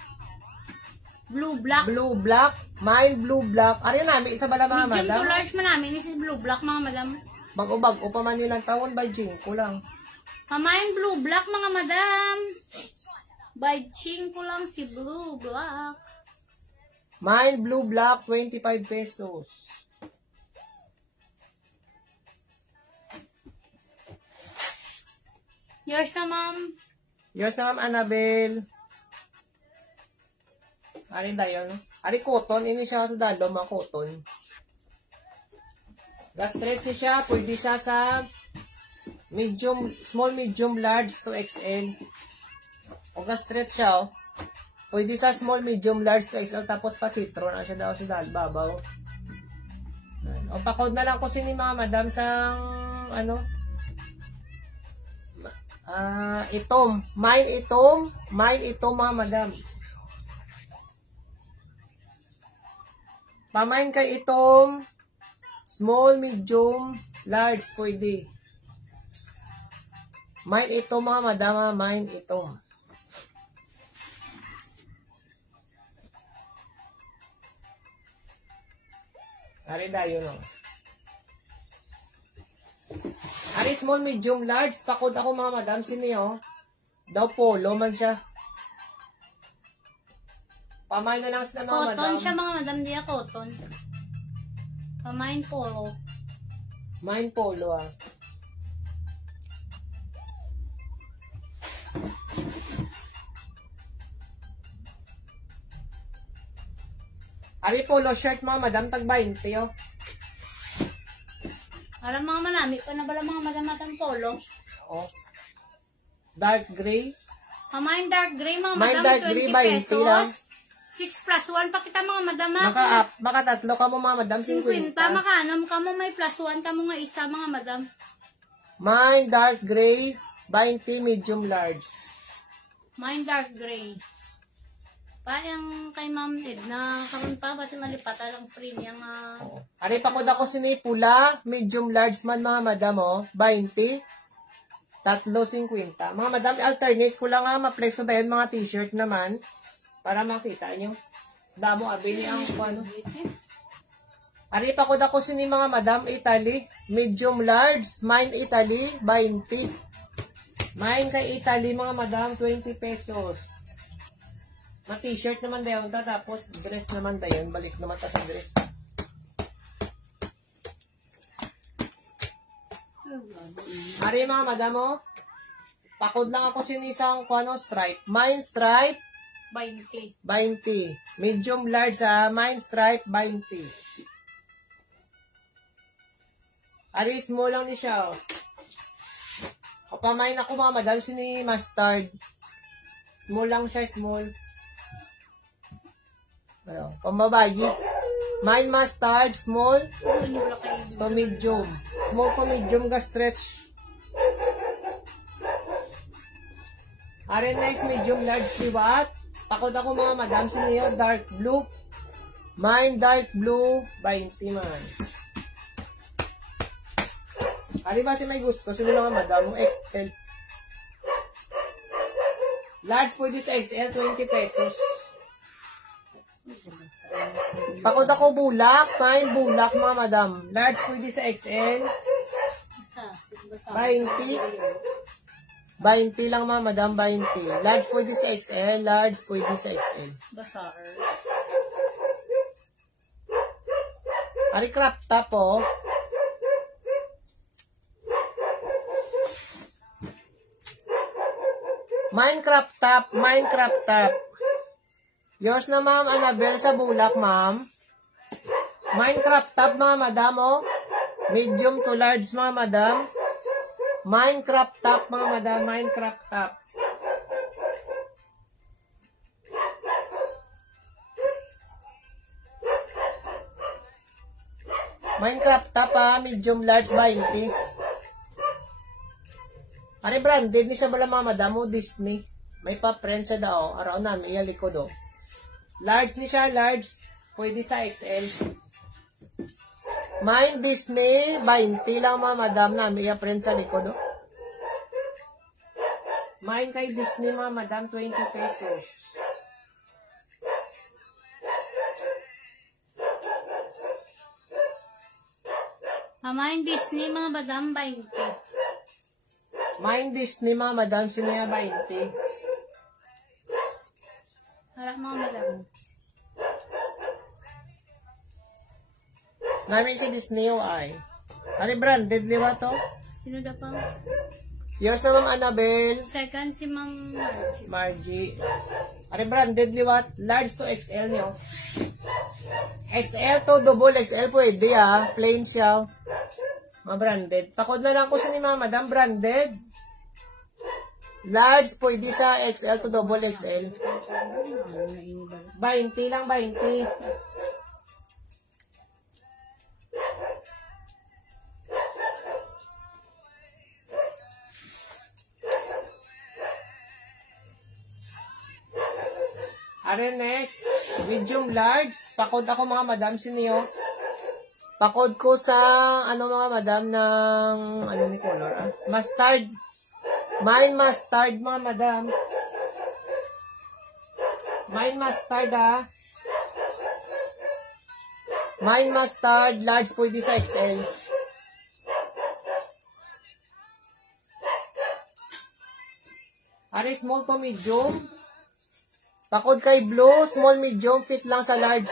Blue black. blue black. Mine blue black. Are namin isa bala mga Medium madam. to large man namin. This is blue black mga madam. Bag-o pa man nilang tawon by Jinko lang. Pamain blue black mga madam. By Ching ko lang si blue black. Mine blue black 25 pesos. Yours na ma'am. Yours na ma'am Annabel. Ari dayon. Ari cotton ini siya sa dalo mga cotton. Gas-stress ni siya, pwede siya sa medium, small, medium, large to XL. O gas-stretch siya, oh. Pwede sa small, medium, large to XL, tapos pa citron na siya daw sa dalbabaw. O pakod na lang ko sini mga madam sang, ano, itom. Mine itom mga madam. Pamain kay itom, small, medium, large, pwede. Mine itom mga madama, mine itom. Ari dayo no. Ari small, medium, large. Pakod ako mga madam, siniyo. Daw polo man siya. Pamain na lang sila mga madam. Cotton siya mga madam, diya cotton. Pamain polo. Mine polo ah. Ari polo shirt mga madam, tag 20 oh. Alam mga manami pa na bala mga madam atang polo. Oh. Dark gray. Pamain dark gray mga Mine madam, dark 20 gray, 20 pesos. lang. 6 plus 1 pa kita mga madam. Maka tatlo ka mo mga madam, 50. 50. Makaanam ka mo, may plus 1 ka mo nga isa mga madam. Mine dark gray, 20 medium large. Mine dark gray. Payang kay Ma'am Edna, karon pa kasi malipata lang free niya nga. Ari pa ko dako sini pula, medium large man mga madam oh, 20. 3.50. Mga madam, alternate ko lang nga ma-place ko tayo mga t-shirt naman para makita nyo. Damo abili ang ano. Ari pa ko dako sini mga madam, Italy, medium large, mine Italy, 20. Mine kay Italy mga madam, 20 pesos. Na t-shirt naman dayon ta, tapos dress naman dayon, balik naman ta sa dress. Ari mga madam oh, pakod lang ako sinisang kuano stripe. Mine stripe 20. 20. Medium large mine stripe 20. Ari small lang ni siya oh. Kapamain ako mga madam sini mustard. Small lang siya, small. Ano, pambabagi. Mine mustard, small to medium. Small to medium ga stretch. Are next, medium large liwat. Takot ako mga madam, siniyo, dark blue. Mine dark blue, 20 man. Ari ba si may gusto? Sino lang madam, XL. Large pwede sa XL, 20 pesos. Pakod ako bulak, mine bulak mga madam. Large pwede sa XL. 20. 20 lang mga madam, 20. Large pwede sa XL, large pwede sa XL. Bazaar. Ari crop top oh. Minecraft top, Minecraft top. Yours na ma'am, Annabelle sa bulak ma'am. Minecraft top mga madam oh. Medium to large mga madam. Minecraft top mga madam, Minecraft top. Minecraft top medium large 20. Ano branded ni siya bala mga madam o Disney. May pa-print siya daw. Araw namin, iyaliko do. Large ni siya, large. Pwede sa XL. Mine Disney, 20 lang mga madam namin, iya-print sa likod do. Mine kay Disney mga madam, 20 pesos. Pamain Disney mga madam, 20. Mine Disney mga madam, siniya 20. Harap mga madam. Namin si Disney o ay. Ano branded liwa to? Sino da pa? Yours na ma'am Annabelle. Second si Ma'am Margie. Margie. Ano branded liwa? Large to XL niyo. XL to double XL pwede plain siya. Mga branded. Pakod na lang ko sa ni mga madam branded. Large pwede sa XL to double XL. 20 lang, 20. Are next, medium large. Pakod ako mga madam siniyo. Pakod ko sa ano mga madam ng ano ni color mustard. Mine mustard mga madam. Mine mustard Mine mustard large pwede sa XL. Are small to medium. Pakod kay blue, small medium fit lang sa large.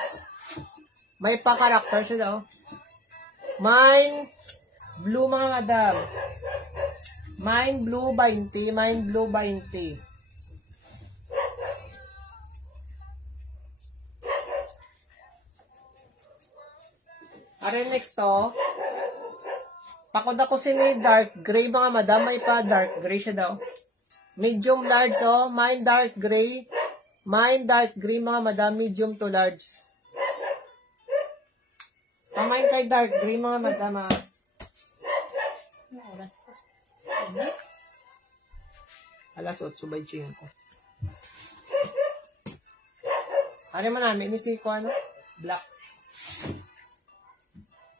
May pa-character siya daw. Mine blue mga madam. Mine blue 20, mine blue 20. Are next to. Pakod ako sini dark gray mga madam, may pa dark gray siya daw. Medium large mine dark gray. Mine dark gray mga madam, medium to large. Pamain kay dark gray mga madam Oras pa. Alas 8:25. Ano mo namin, ini si ano? Black.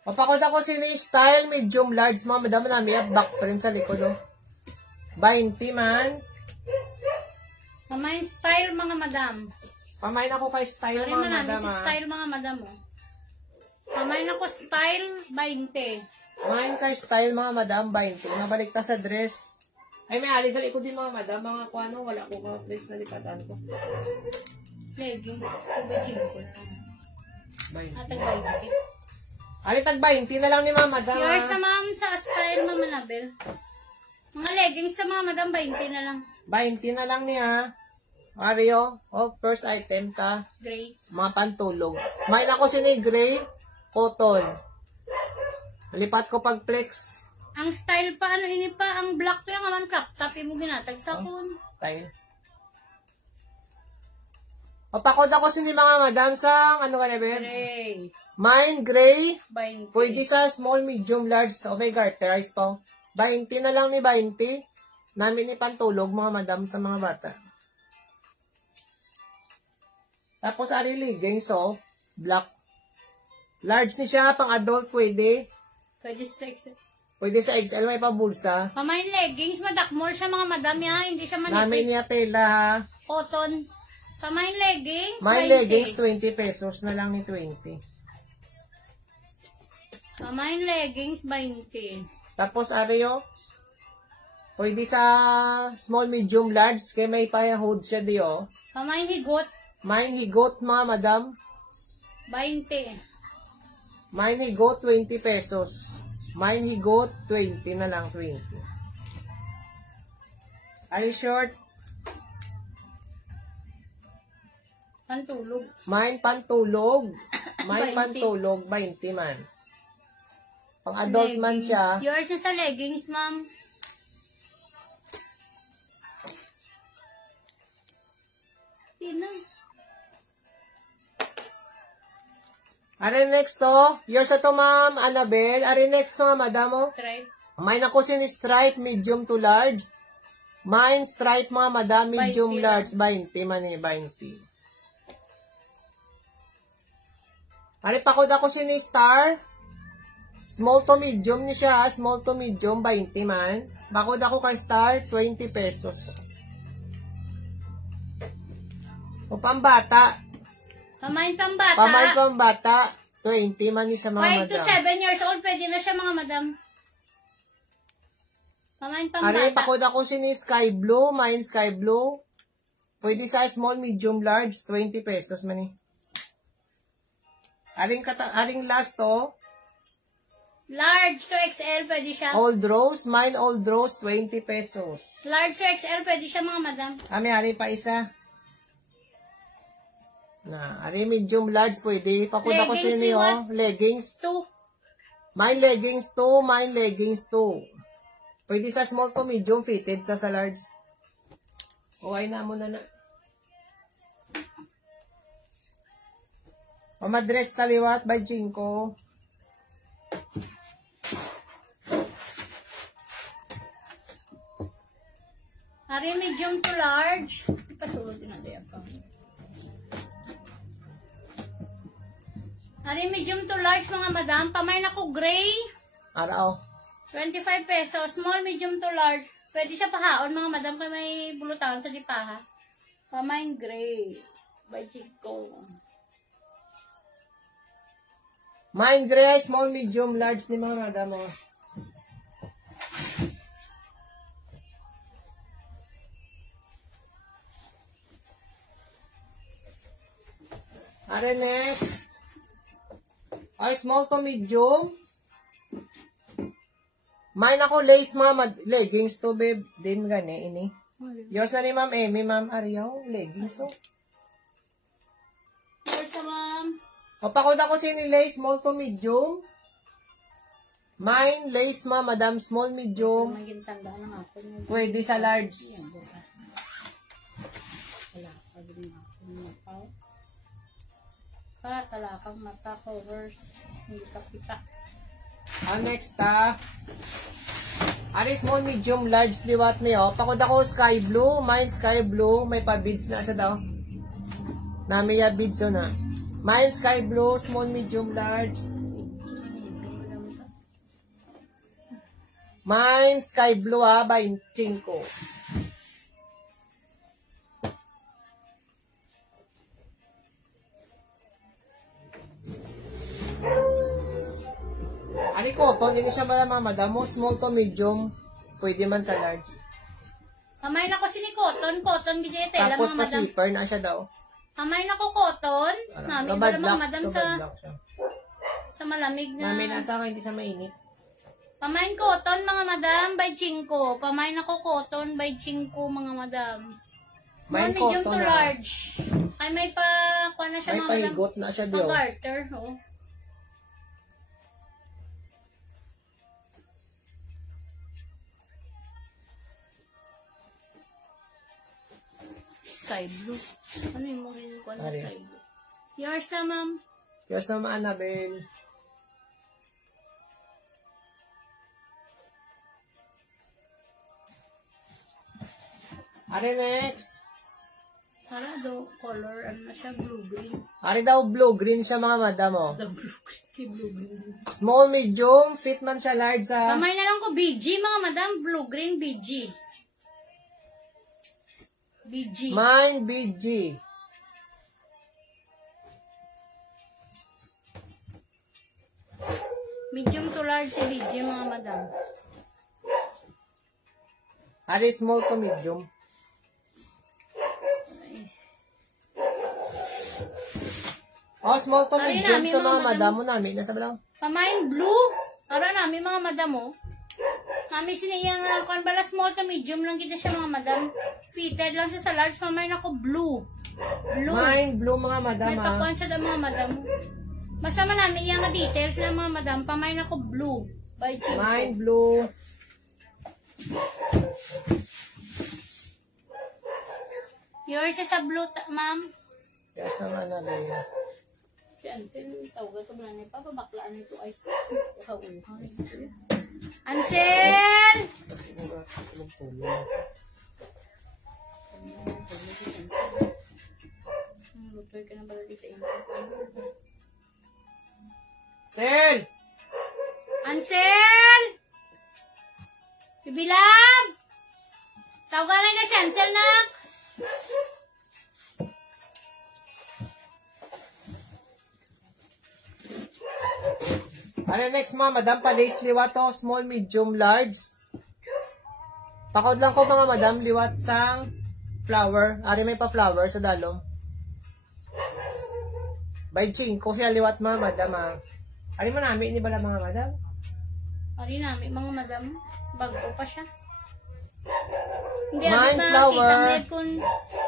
Papakod ako style, medium, large, mga madam namin, at back print sa likod, oh. 20 man. Pamain style, mga madam. Pamain ako kay style, Sorry mga mo namin madam, si style, mga madam, oh. Pamain ako style, 20. Pamain kay style, mga madam, 20. Mabalik ta sa dress. Ay, may aligal ko din, mga madam, mga kuano, wala ko mga place na lipatan ko. Leggings, tubig ko. 20. Atag 20. Alitag 20 na lang ni mama, madam. Yours na ma'am sa style, mama Nabel. Mga leggings na mga madam, 20 na lang. 20 na lang niya. Mario, oh, first item ka. Gray. Mga pantulog. Main ako gray, cotton. Lipat ko pag flex. Ang style pa, ano ini pa, ang black ko yung aman crop top, mo ginatag sa kun. Style. Papakod ako mga madam sa, ano ka na ba? Gray. Mine, gray. 20. Pwede sa small, medium, large. Okay, garterize po. 20 na lang ni 20. Namin ni pantulog, mga madam, sa mga bata. Tapos, ari leggings, so, black. Large ni siya, pang adult, pwede. Pwede sa XL. Pwede sa XL, may pabulsa. Pamain leggings, madakmore siya mga madam ya, hindi siya manipis. Namin niya tela, ha. Cotton. Pamain leggings, May 20. leggings, 20 pesos na lang ni 20. Pamain leggings, 20. Tapos, Areo, pwede sa small, medium, large, kaya may pa-hood siya diyo. Pamain higot, Mine higot, mga madam. 20. Mine higot, 20 pesos. Mine higot, 20 na lang, 20. Are you short? Pantulog. Mine pantulog. Mine 20. pantulog, 20 man. Pang adult man Leggings. siya. Yours na sa leggings, ma'am. Sino? Are next to, yours na to, ma'am, Annabel. Are next to, madam, oh. Stripe. Mine ako stripe, medium to large. Mine stripe, mga madam, medium 20 large, 20 man eh, 20. Are pakod ako star. Small to medium ni siya, small to medium, 20 man. Bakod ako kay star, 20 pesos. O pambata, Pamain pambata. pamay pambata, 20 man ni siya, mga 5 to madam. 7 years old, pwede na siya, mga madam. Pamain Are pambata. pakod ako sky blue, mine sky blue. Pwede sa small, medium, large, 20 pesos man eh. Aring last to, Large to XL, pwede siya. old rose, mine old rose, 20 pesos. Large to XL, pwede siya, mga madam. Ari pa isa. Ari medium large pwede. Pakod ako sa Leggings, inyo, what? leggings. 2. Mine leggings 2, mine leggings 2. Pwede sa small to medium, fitted sa large. Okay na muna na. Pamadress taliwat by Jinko. Ari medium to large. Pasulod din natin yan pa. Ari medium to large, mga madam. Pamain ako gray. Araw. 25 pesos. Small, medium to large. Pwede siya pahaon, mga madam, kaya may bulutan sa dipaha. Pamain gray. By Chico. Mine gray, small, medium, large ni mga madam. Oh. Are next. Ay, small to medium. Mine ako lace, ma'am. Leggings to, babe. Din gani, ini. Yours na ni ma'am Amy, ma'am Ariel. Leggings, oh. Yours na, ma'am. Papakod ako ni lace, small to medium. Mine, lace, ma'am, madam, small, medium. Maging tanda ng ako. Pwede sa large. Talakang mata, covers. Hindi ka kita. Ang next, Ari, small, medium, large, liwat niyo. Pakod ako sky blue. Mine, sky blue. May pa-beads na sa daw. Namiya bids na. Mine sky blue, small, medium, large. Mine sky blue 25. Ani cotton, hindi siya mga madam mo, small to medium, pwede man sa large. Kamay na ko si ni cotton bigay tela Tapos mga madam. pa-zipper na siya daw. Kamay na ko cotton. Namin wala mga madam siya. sa malamig na. Namin nasa akin, hindi siya mainit. Pamain cotton mga madam by 5. Pamain ako cotton by 5 mga madam. Small, Main medium cotton to na. large. Ay may pa kuha na siya May mga madam. pahigot na siya daw. Pag-garter, oh. Sky blue. Ano yung mga yung kuha na Ari. sky blue? Yours na ma'am. Yes naman, Annabelle. Ari next. Para daw color, ano na siya, blue-green. Ari daw blue-green siya mga madam oh. The blue-green, blue-green. Small, medium, fit man siya large sa... Kamay na lang ko BG mga madam, blue-green BG. BG. Mine BG. Medium to large si BG mga madam. Ari small to medium. Oh, small to Ari medium namin, sa mga mga madam. madam mo namin. Nasa ba lang? Pamain blue. Para namin mga madam mo. Kami siniyang kung bala small to medium lang kita siya mga madam. Fitted lang siya sa large. Pamain ako blue. Blue. Mine blue mga madam May ah. pakuan siya daw mga madam. Masama namin iyang nga details ng mga madam. Pamain ako blue. By Chinko. Mine blue. Yours is a blue, ma'am. Yes naman Annabelle. Si Ansel, tawag ito ba na papabaklaan nito ay kauuhan. Ansel! Lutoy ka na balati sa inyo. Sel! Ansel! Bibilab! Tawagan na si Ansel na! Ano next mga madam? Palace liwat to. Small, medium, large. Pakod lang ko mga madam. Liwat sang flower. Ari may pa flower sa dalom. By 5. Siya liwat mga madam ah. Ari mo namin. Hindi ba lang mga madam? Ari namin mga madam. Bago pa siya. Hindi Mine abot flower. nakita mo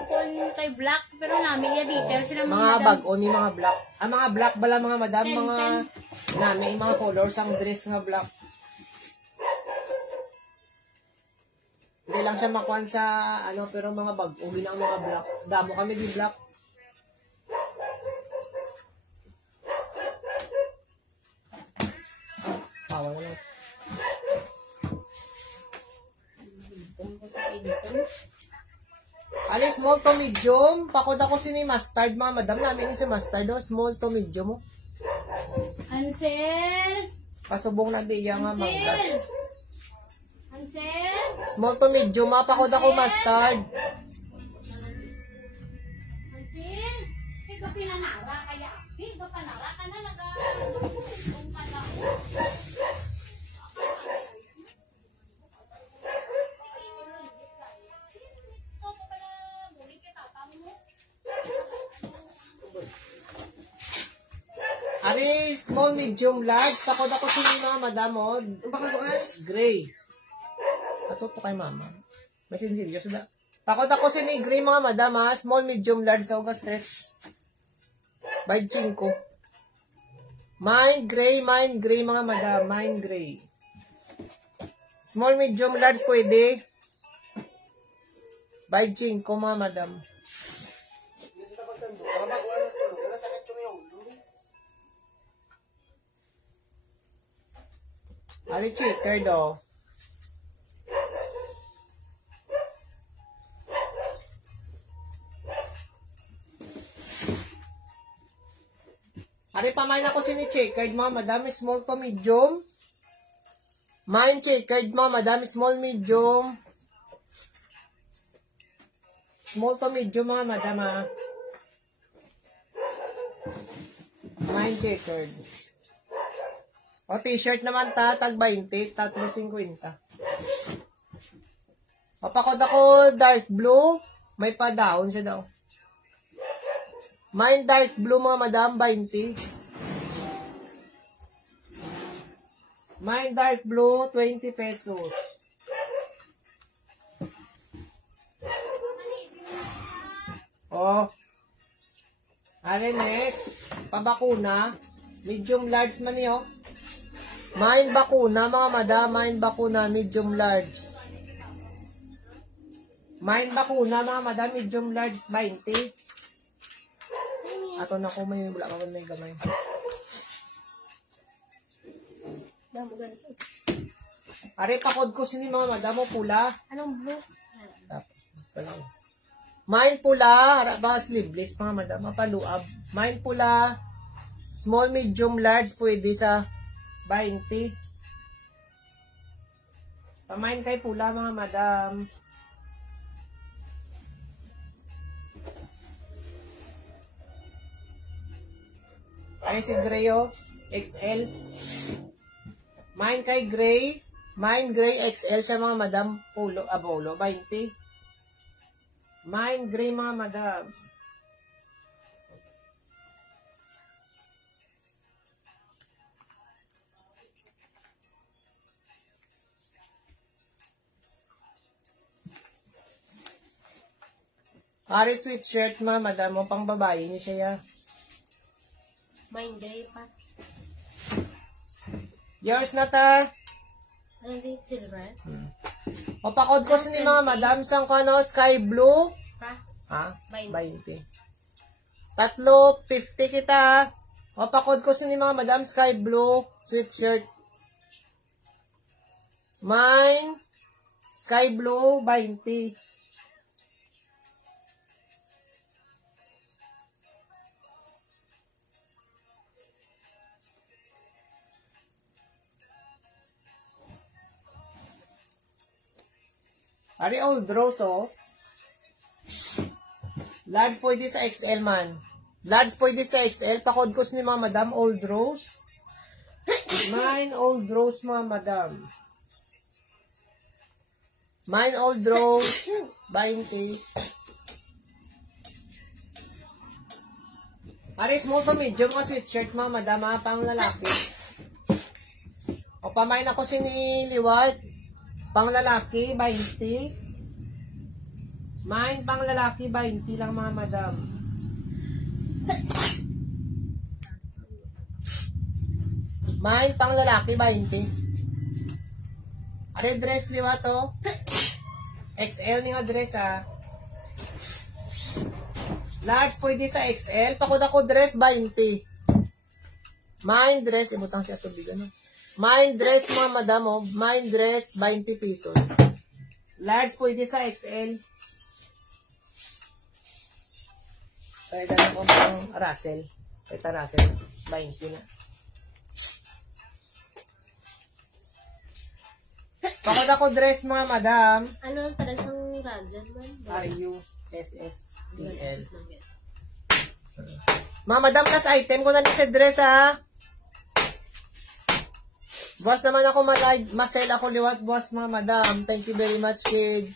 kung kay black. Pero namin yung details sila mga Mga madam. bag o ni mga black. Ah, mga black bala mga madam. Ten, Mga namin. Mga colors ang dress nga black. Hindi lang siya makuhan sa ano, pero mga bag o lang mga black. Damo kami di black. Tawa na lang. Ali, small to medium. Pakod ako sini mustard, mga madam. Namin ni si mustard. Oh. Small to medium. Oh. Ansel! Pasubong na di iya nga Ansel! manggas. Ansel! Small to medium. Pakod ako mustard. Ansel! Ikaw pinanara kaya. Ikaw panara ka na nag-dugtong ka na. Ali, small, medium, large. Pakod ako sini mga madam. Oh. Gray. Atuto kay mama. May sinsilyo sa da. Pakod ako sini gray mga madam. Ha. Small, medium, large. Sa uga stretch. By 5. Mine gray mga madam. Mine gray. Small, medium, large pwede. By 5 mga madam. Ali checker do. Ari pamain ako sini-checkered mga madam, small to medium. Mine checkered mga madam, small medium. Small to medium mga madam ha. Mine checkered. O t-shirt naman ta, tag 20, 3.50. Papakod ako dark blue, may pa-down siya daw. Mine dark blue mga madam, 20. Mine dark blue, 20 pesos. Oh. Are next, pabakuna, medium large man niyo. Mine bakuna mga madam, mine bakuna, medium large. Mine bakuna mga madam, medium large, 20. Ato na ko may wala ka may gamay. Are pakod ko sini mga madam mo pula. Anong blue? Mine pula, ba sleeveless mga madam, mapaluab. Mine pula, small, medium, large pwede sa 20. Pamain kay pula mga madam. Ay si gray o, XL. Mine kay gray. Mine gray XL siya mga madam. Polo, abolo, 20. Mine gray mga madam. Ari sweatshirt mga madam mo pang babae ni siya ya. Mine gray pa. Yours na ta. Ano din? Silver? O pakod ko sa ni mga madam sang kano sky blue. Pa? Ha? 20. 20. Tatlo, 50 kita. O pakod ko sa ni mga madam sky blue sweatshirt. Mine sky blue 20. Ari old rose oh. Large pwede sa XL man. Large pwede sa XL. Pakod ko ni mga madam old rose. Mine old rose mga madam. Mine old rose 20. Ari small to medium mga sweatshirt mga madam ha, pang lalaki. O pamain ako siniliwat. Pang lalaki, 20. Mine, pang lalaki, 20 lang mga madam. Mine, pang lalaki, 20. Are dress liwa to? XL ni nga dress ha. Large pwede sa XL. Pakod ako dress, 20. Mine dress, ibutang siya tubig ano. Mine dress mga madam oh. Mine dress 20 pesos. Large pwede sa XL. Kaya dala ko ng Russell. Kaya Russell 20 na. Pakod ako dress mga madam. Ano ang talas ng Russell man? RUSSEL. Mga madam, last item ko na sa dress ha. Boss naman ako ma-sell ako liwat boss mga madam. Thank you very much kid.